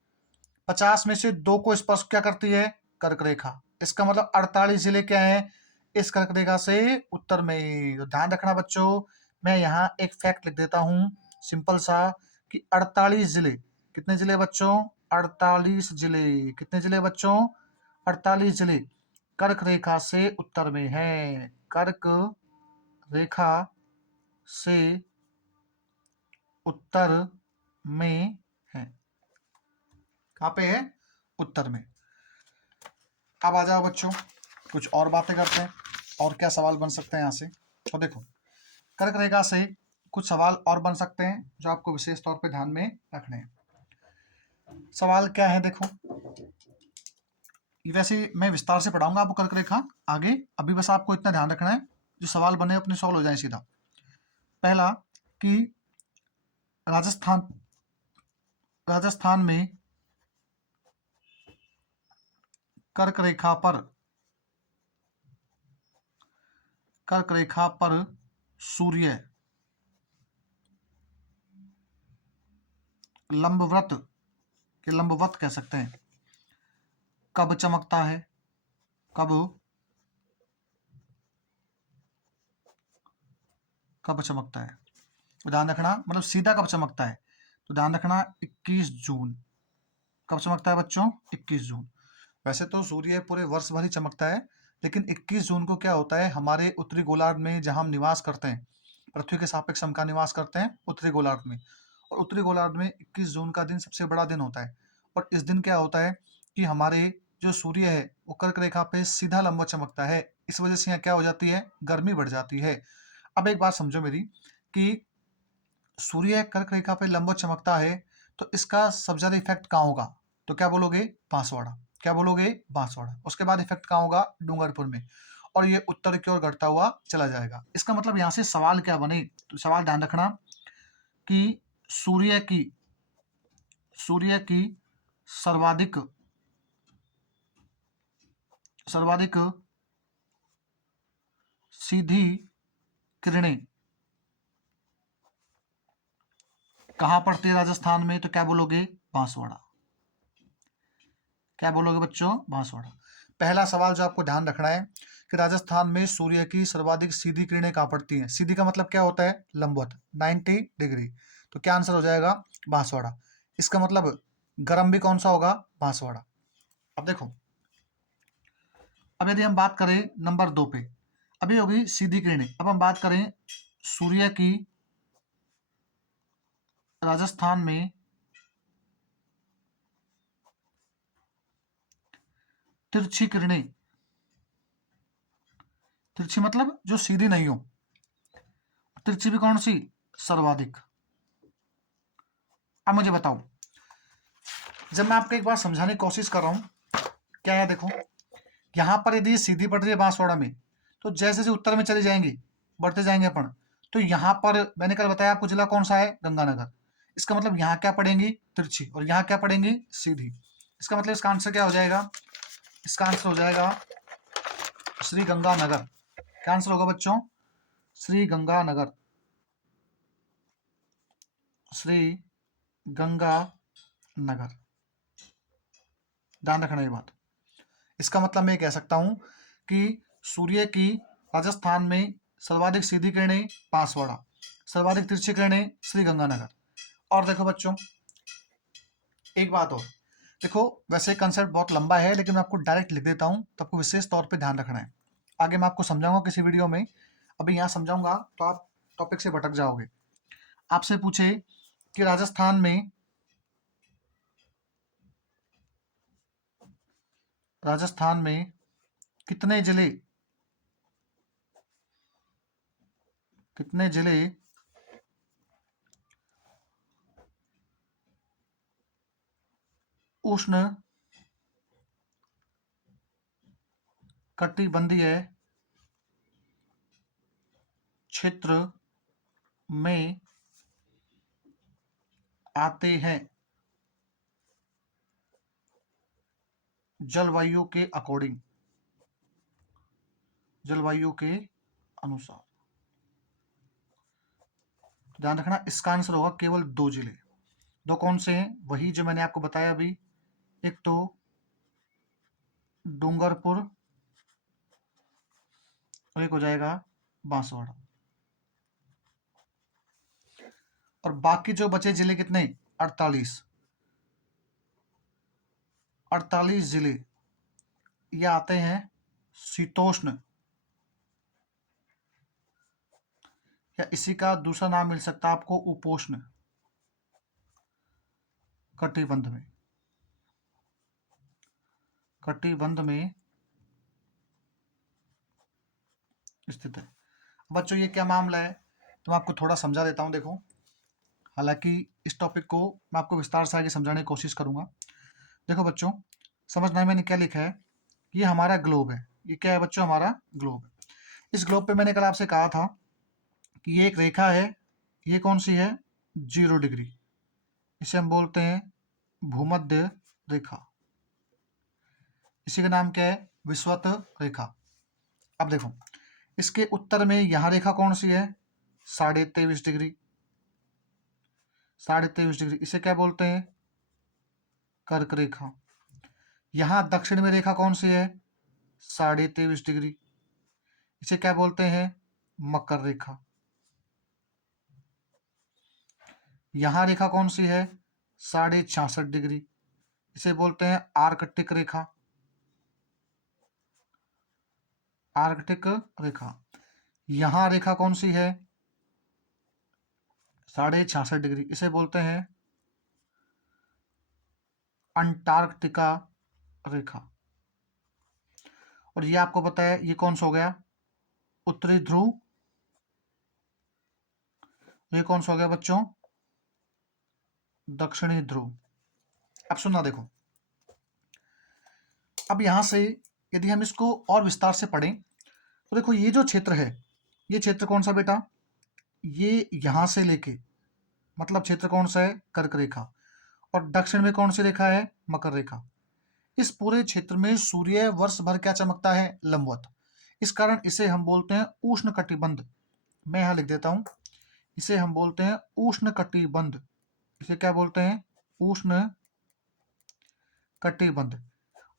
50 में से 2 को स्पर्श क्या करती है, कर्क रेखा। इसका मतलब 48 जिले क्या है इस कर्क रेखा से उत्तर में। तो ध्यान रखना बच्चों, मैं यहाँ एक फैक्ट लिख देता हूँ सिंपल सा, कि 48 जिले। कितने जिले बच्चों, 48 जिले। कितने जिले बच्चों, 48 जिले कर्क रेखा से उत्तर में है। कर्क रेखा से उत्तर में है। कहाँ पे है, उत्तर में। अब आ जाओ बच्चों, कुछ और बातें करते हैं और क्या सवाल बन सकते हैं यहाँ से। तो देखो, कर्क रेखा से कुछ सवाल और बन सकते हैं जो आपको विशेष तौर पे ध्यान में रखने हैं। सवाल क्या है देखो, वैसे मैं विस्तार से पढ़ाऊंगा आपको कर्क रेखा आगे, अभी बस आपको इतना ध्यान रखना है जो सवाल बने अपने सॉल्व हो जाए सीधा। पहला, कि राजस्थान में कर्क रेखा पर सूर्य लंबवत कह सकते हैं, कब चमकता है, कब चमकता है। तो ध्यान रखना, मतलब सीधा कब चमकता है, तो ध्यान रखना 21 जून। कब चमकता है बच्चों? 21 जून। वैसे तो सूर्य पूरे वर्ष भर ही चमकता है, लेकिन 21 जून को क्या होता है, हमारे उत्तरी गोलार्ध में जहां हम निवास करते हैं, पृथ्वी के सापेक्ष हम का निवास करते हैं उत्तरी गोलार्ध में, और उत्तरी गोलार्ध में 21 जून का दिन सबसे बड़ा दिन होता है। और इस दिन क्या होता है कि हमारे जो सूर्य है वो कर्क रेखा पे सीधा लंबवत चमकता है। इस वजह से यहाँ क्या हो जाती है, गर्मी बढ़ जाती है। अब एक बात समझो मेरी, कि सूर्य कर्क रेखा पे लंबवत चमकता है, तो इसका सबसे ज्यादा इफेक्ट कहाँ होगा, तो क्या बोलोगे? बांसवाड़ा। क्या बोलोगे? बांसवाड़ा। उसके बाद इफेक्ट कहाँ होगा? डूंगरपुर में। और ये उत्तर की ओर घटता हुआ चला जाएगा। इसका मतलब यहाँ से सवाल क्या बने, तो सवाल ध्यान रखना कि सूर्य की सर्वाधिक सीधी किरणें कहाँ पड़ती है राजस्थान में, तो क्या बोलोगे? बांसवाड़ा। क्या बोलोगे बच्चों? बांसवाड़ा। पहला सवाल जो आपको ध्यान रखना है कि राजस्थान में सूर्य की सर्वाधिक सीधी किरणें कहाँ पड़ती हैं। सीधी का मतलब क्या होता है? लंबवत, 90 डिग्री। तो क्या आंसर हो जाएगा? बांसवाड़ा। इसका मतलब गर्म भी कौन सा होगा? बांसवाड़ा। अब देखो, अब यदि हम बात करें नंबर 2 पे, अभी होगी सीधी किरणें। अब हम बात करें सूर्य की राजस्थान में तिरछी किरणें। तिरछी मतलब जो सीधी नहीं हो, तिरछी भी कौन सी? सर्वाधिक। अब मुझे बताओ, जब मैं आपको एक बार समझाने की कोशिश कर रहा हूं, क्या है, देखो यहां पर यदि सीधी पड़ रही है बांसवाड़ा में, तो जैसे जैसे उत्तर में चले जाएंगे, बढ़ते जाएंगे अपन, तो यहाँ पर मैंने कल बताया आपको जिला कौन सा है? गंगानगर। इसका मतलब यहाँ क्या पड़ेंगी? तिरछी। और यहाँ क्या पड़ेंगी? सीधी। इसका मतलब इसका आंसर क्या हो जाएगा? इसका आंसर हो जाएगा श्री गंगानगर। क्या आंसर होगा बच्चों? श्री गंगानगर। श्री गंगानगर। ध्यान रखना ये बात। इसका मतलब मैं कह सकता हूं कि सूर्य की राजस्थान में सर्वाधिक सीधी किरणें बांसवाड़ा, सर्वाधिक तिरछी किरणें श्री गंगानगर। और देखो बच्चों, एक बात और देखो, वैसे कंसेप्ट बहुत लंबा है, लेकिन मैं आपको डायरेक्ट लिख देता हूं, तो आपको विशेष तौर पे ध्यान रखना है। आगे मैं आपको समझाऊंगा किसी वीडियो में, अभी यहाँ समझाऊंगा तो आप टॉपिक से भटक जाओगे। आपसे पूछे कि राजस्थान में कितने जिले उष्ण कटिबंधीय क्षेत्र में आते हैं जलवायु के अकॉर्डिंग, जलवायु के अनुसार। ध्यान रखना, इसका आंसर होगा केवल 2 जिले। 2 कौन से हैं? वही जो मैंने आपको बताया अभी, एक तो डूंगरपुर और एक हो जाएगा बांसवाड़ा। और बाकी जो बचे जिले कितने? 48। 48 जिले ये आते हैं शीतोष्ण, या इसी का दूसरा नाम मिल सकता है आपको उपोष्ण कटिबंध में। कटिबंध में स्थित है। बच्चों ये क्या मामला है, तो मैं आपको थोड़ा समझा देता हूं। देखो, हालांकि इस टॉपिक को मैं आपको विस्तार से आगे समझाने की कोशिश करूंगा। देखो बच्चों, समझना है मैंने क्या लिखा है। ये हमारा ग्लोब है। ये क्या है बच्चों? हमारा ग्लोब है। इस ग्लोब पे मैंने कल आपसे कहा था कि ये एक रेखा है, ये कौन सी है? 0 डिग्री। इसे हम बोलते हैं भूमध्य रेखा। इसी का नाम क्या है? विषुवत रेखा। अब देखो, इसके उत्तर में यहां रेखा कौन सी है? 23.5 डिग्री। 23.5 डिग्री, इसे क्या बोलते हैं? कर्क रेखा। यहां दक्षिण में रेखा कौन सी है? 23.5 डिग्री। इसे क्या बोलते हैं? मकर रेखा। यहां रेखा कौन सी है? 66.5 डिग्री। इसे बोलते हैं आर्कटिक रेखा। आर्कटिक रेखा। यहां रेखा कौन सी है? 66.5 डिग्री। इसे बोलते हैं अंटार्कटिका रेखा। और ये आपको पता है ये कौन सा हो गया? उत्तरी ध्रुव। ये कौन सा हो गया बच्चों? दक्षिणी ध्रुव। अब सुनना देखो, अब यहां से यदि हम इसको और विस्तार से पढ़ें तो देखो, ये जो क्षेत्र है, ये क्षेत्र कौन सा बेटा? ये यहां से लेके, मतलब क्षेत्र कौन सा है? कर्क रेखा। और दक्षिण में कौन सी रेखा है? मकर रेखा। इस पूरे क्षेत्र में सूर्य वर्ष भर क्या चमकता है? लंबवत। इस कारण इसे हम बोलते हैं उष्ण कटिबंध। मैं यहां लिख देता हूं, इसे हम बोलते हैं उष्ण कटिबंध। इसे क्या बोलते हैं? उष्ण कटिबंध।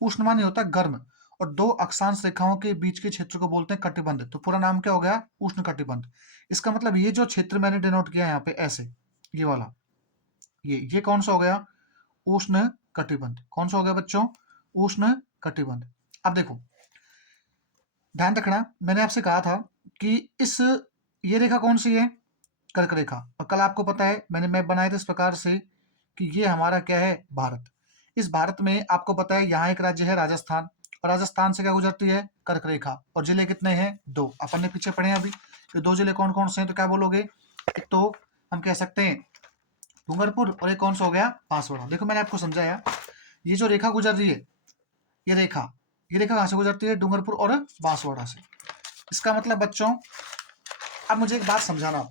उष्ण माने होता है गर्म, और दो अक्षांश रेखाओं के बीच के क्षेत्र को बोलते हैं कटिबंध। तो पूरा नाम क्या हो गया? उष्ण कटिबंध। इसका मतलब ये जो क्षेत्र मैंने डिनोट किया यहाँ पे ऐसे, ये वाला, ये कौन सा हो गया? उष्ण कटिबंध। कौन सा हो गया बच्चों? उष्ण कटिबंध। अब देखो, ध्यान रखना, मैंने आपसे कहा था कि ये रेखा कौन सी है? कर्क रेखा। और कल आपको पता है मैंने मैप बनाया था इस प्रकार से कि ये हमारा क्या है? भारत। इस भारत में आपको पता है यहाँ एक राज्य है राजस्थान, और राजस्थान से क्या गुजरती है? कर्क रेखा। और जिले कितने हैं? 2। अपन ने पीछे पढ़े हैं अभी कि 2 जिले कौन कौन से हैं, तो क्या बोलोगे? एक तो हम कह सकते हैं डूंगरपुर, और एक कौन सा हो गया? बांसवाड़ा। देखो मैंने आपको समझाया, ये जो रेखा गुजर रही है, ये रेखा कहां से गुजरती है? डूंगरपुर और बांसवाड़ा से। इसका मतलब बच्चों, अब मुझे एक बात समझाना।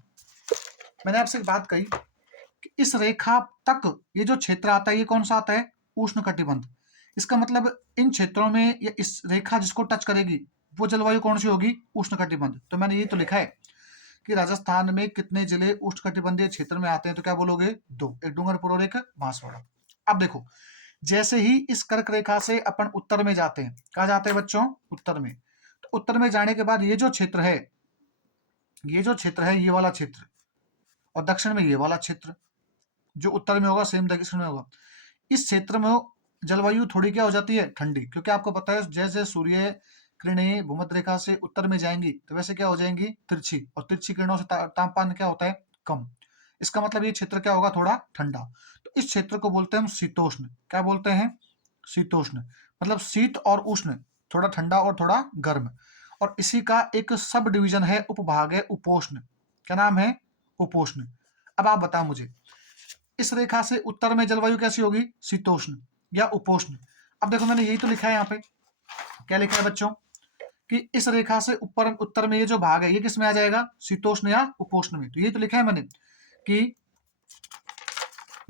मैंने आपसे एक बात कही कि इस रेखा तक ये जो क्षेत्र आता है, ये कौन सा आता है? उष्ण कटिबंध। इसका मतलब इन क्षेत्रों में ये इस रेखा जिसको टच करेगी वो जलवायु कौन सी होगी? उष्ण कटिबंध। तो मैंने ये तो लिखा है कि राजस्थान में कितने जिले उष्ण कटिबंधीय क्षेत्र में आते हैं, तो क्या बोलोगे? 2, एक डूंगरपुर और एक बांसवाड़ा। अब देखो, जैसे ही इस कर्क रेखा से अपन उत्तर में जाते हैं, कहा जाते हैं बच्चों? उत्तर में। तो उत्तर में जाने के बाद ये जो क्षेत्र है, ये वाला क्षेत्र, और दक्षिण में ये वाला क्षेत्र, जो उत्तर में होगा सेम दक्षिण में होगा। इस क्षेत्र में जलवायु थोड़ी क्या हो जाती है? ठंडी, क्योंकि आपको पता है जैसे सूर्य किरणें भूमध्य रेखा से उत्तर में जाएंगी तो वैसे क्या हो जाएंगी? तिरछी, और तिरछी किरणों से तापमान क्या होता है? कम। इसका मतलब ये क्षेत्र क्या होगा? थोड़ा ठंडा। तो इस क्षेत्र को बोलते हैं हम शीतोष्ण। क्या बोलते हैं? शीतोष्ण। मतलब शीत और उष्ण, थोड़ा ठंडा और थोड़ा गर्म। और इसी का एक सब डिवीजन है, उपभाग है उपोष्ण। क्या नाम है? उपोष्ण। अब आप बताओ मुझे, इस रेखा से उत्तर में जलवायु कैसी होगी? शीतोष्ण या उपोष्ण। अब देखो मैंने यही तो लिखा है यहाँ पे। क्या लिखा है बच्चों? कि इस रेखा से ऊपर उत्तर में ये जो भाग है, ये किस में आ जाएगा? शीतोष्ण या उपोष्ण में। तो ये तो लिखा है मैंने कि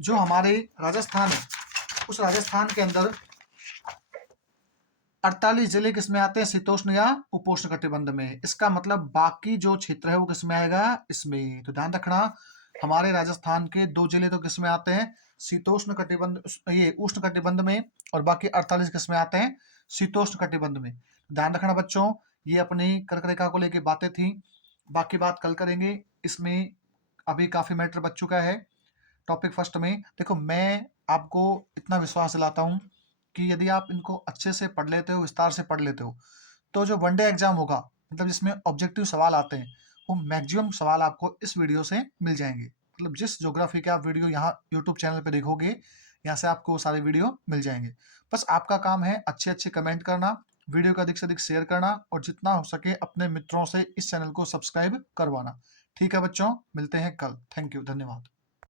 जो हमारे राजस्थान है, उस राजस्थान के अंदर 48 जिले किस में आते हैं? शीतोष्ण या उपोष्ण कटिबंध में। इसका मतलब बाकी जो क्षेत्र है वो किस में आएगा? इसमें। तो ध्यान रखना, हमारे राजस्थान के 2 जिले तो किस में आते हैं? शीतोष्ण कटिबंध, ये उष्ण कटिबंध में, और बाकी 48 किस में आते हैं? शीतोष्ण कटिबंध में। ध्यान रखना बच्चों, ये अपनी कर्क रेखा को लेकर बातें थी, बाकी बात कल करेंगे। इसमें अभी काफी मैटर बच चुका है। टॉपिक फर्स्ट में देखो, मैं आपको इतना विश्वास दिलाता हूँ कि यदि आप इनको अच्छे से पढ़ लेते हो, विस्तार से पढ़ लेते हो, तो जो वनडे एग्जाम होगा, मतलब जिसमें ऑब्जेक्टिव सवाल आते हैं, वो मैक्सिमम सवाल आपको इस वीडियो से मिल जाएंगे। मतलब जिस ज्योग्राफी के आप वीडियो यहाँ यूट्यूब चैनल पे देखोगे, यहाँ से आपको सारे वीडियो मिल जाएंगे। बस आपका काम है अच्छे अच्छे कमेंट करना, वीडियो को अधिक से अधिक शेयर करना, और जितना हो सके अपने मित्रों से इस चैनल को सब्सक्राइब करवाना। ठीक है बच्चों, मिलते हैं कल। थैंक यू, धन्यवाद।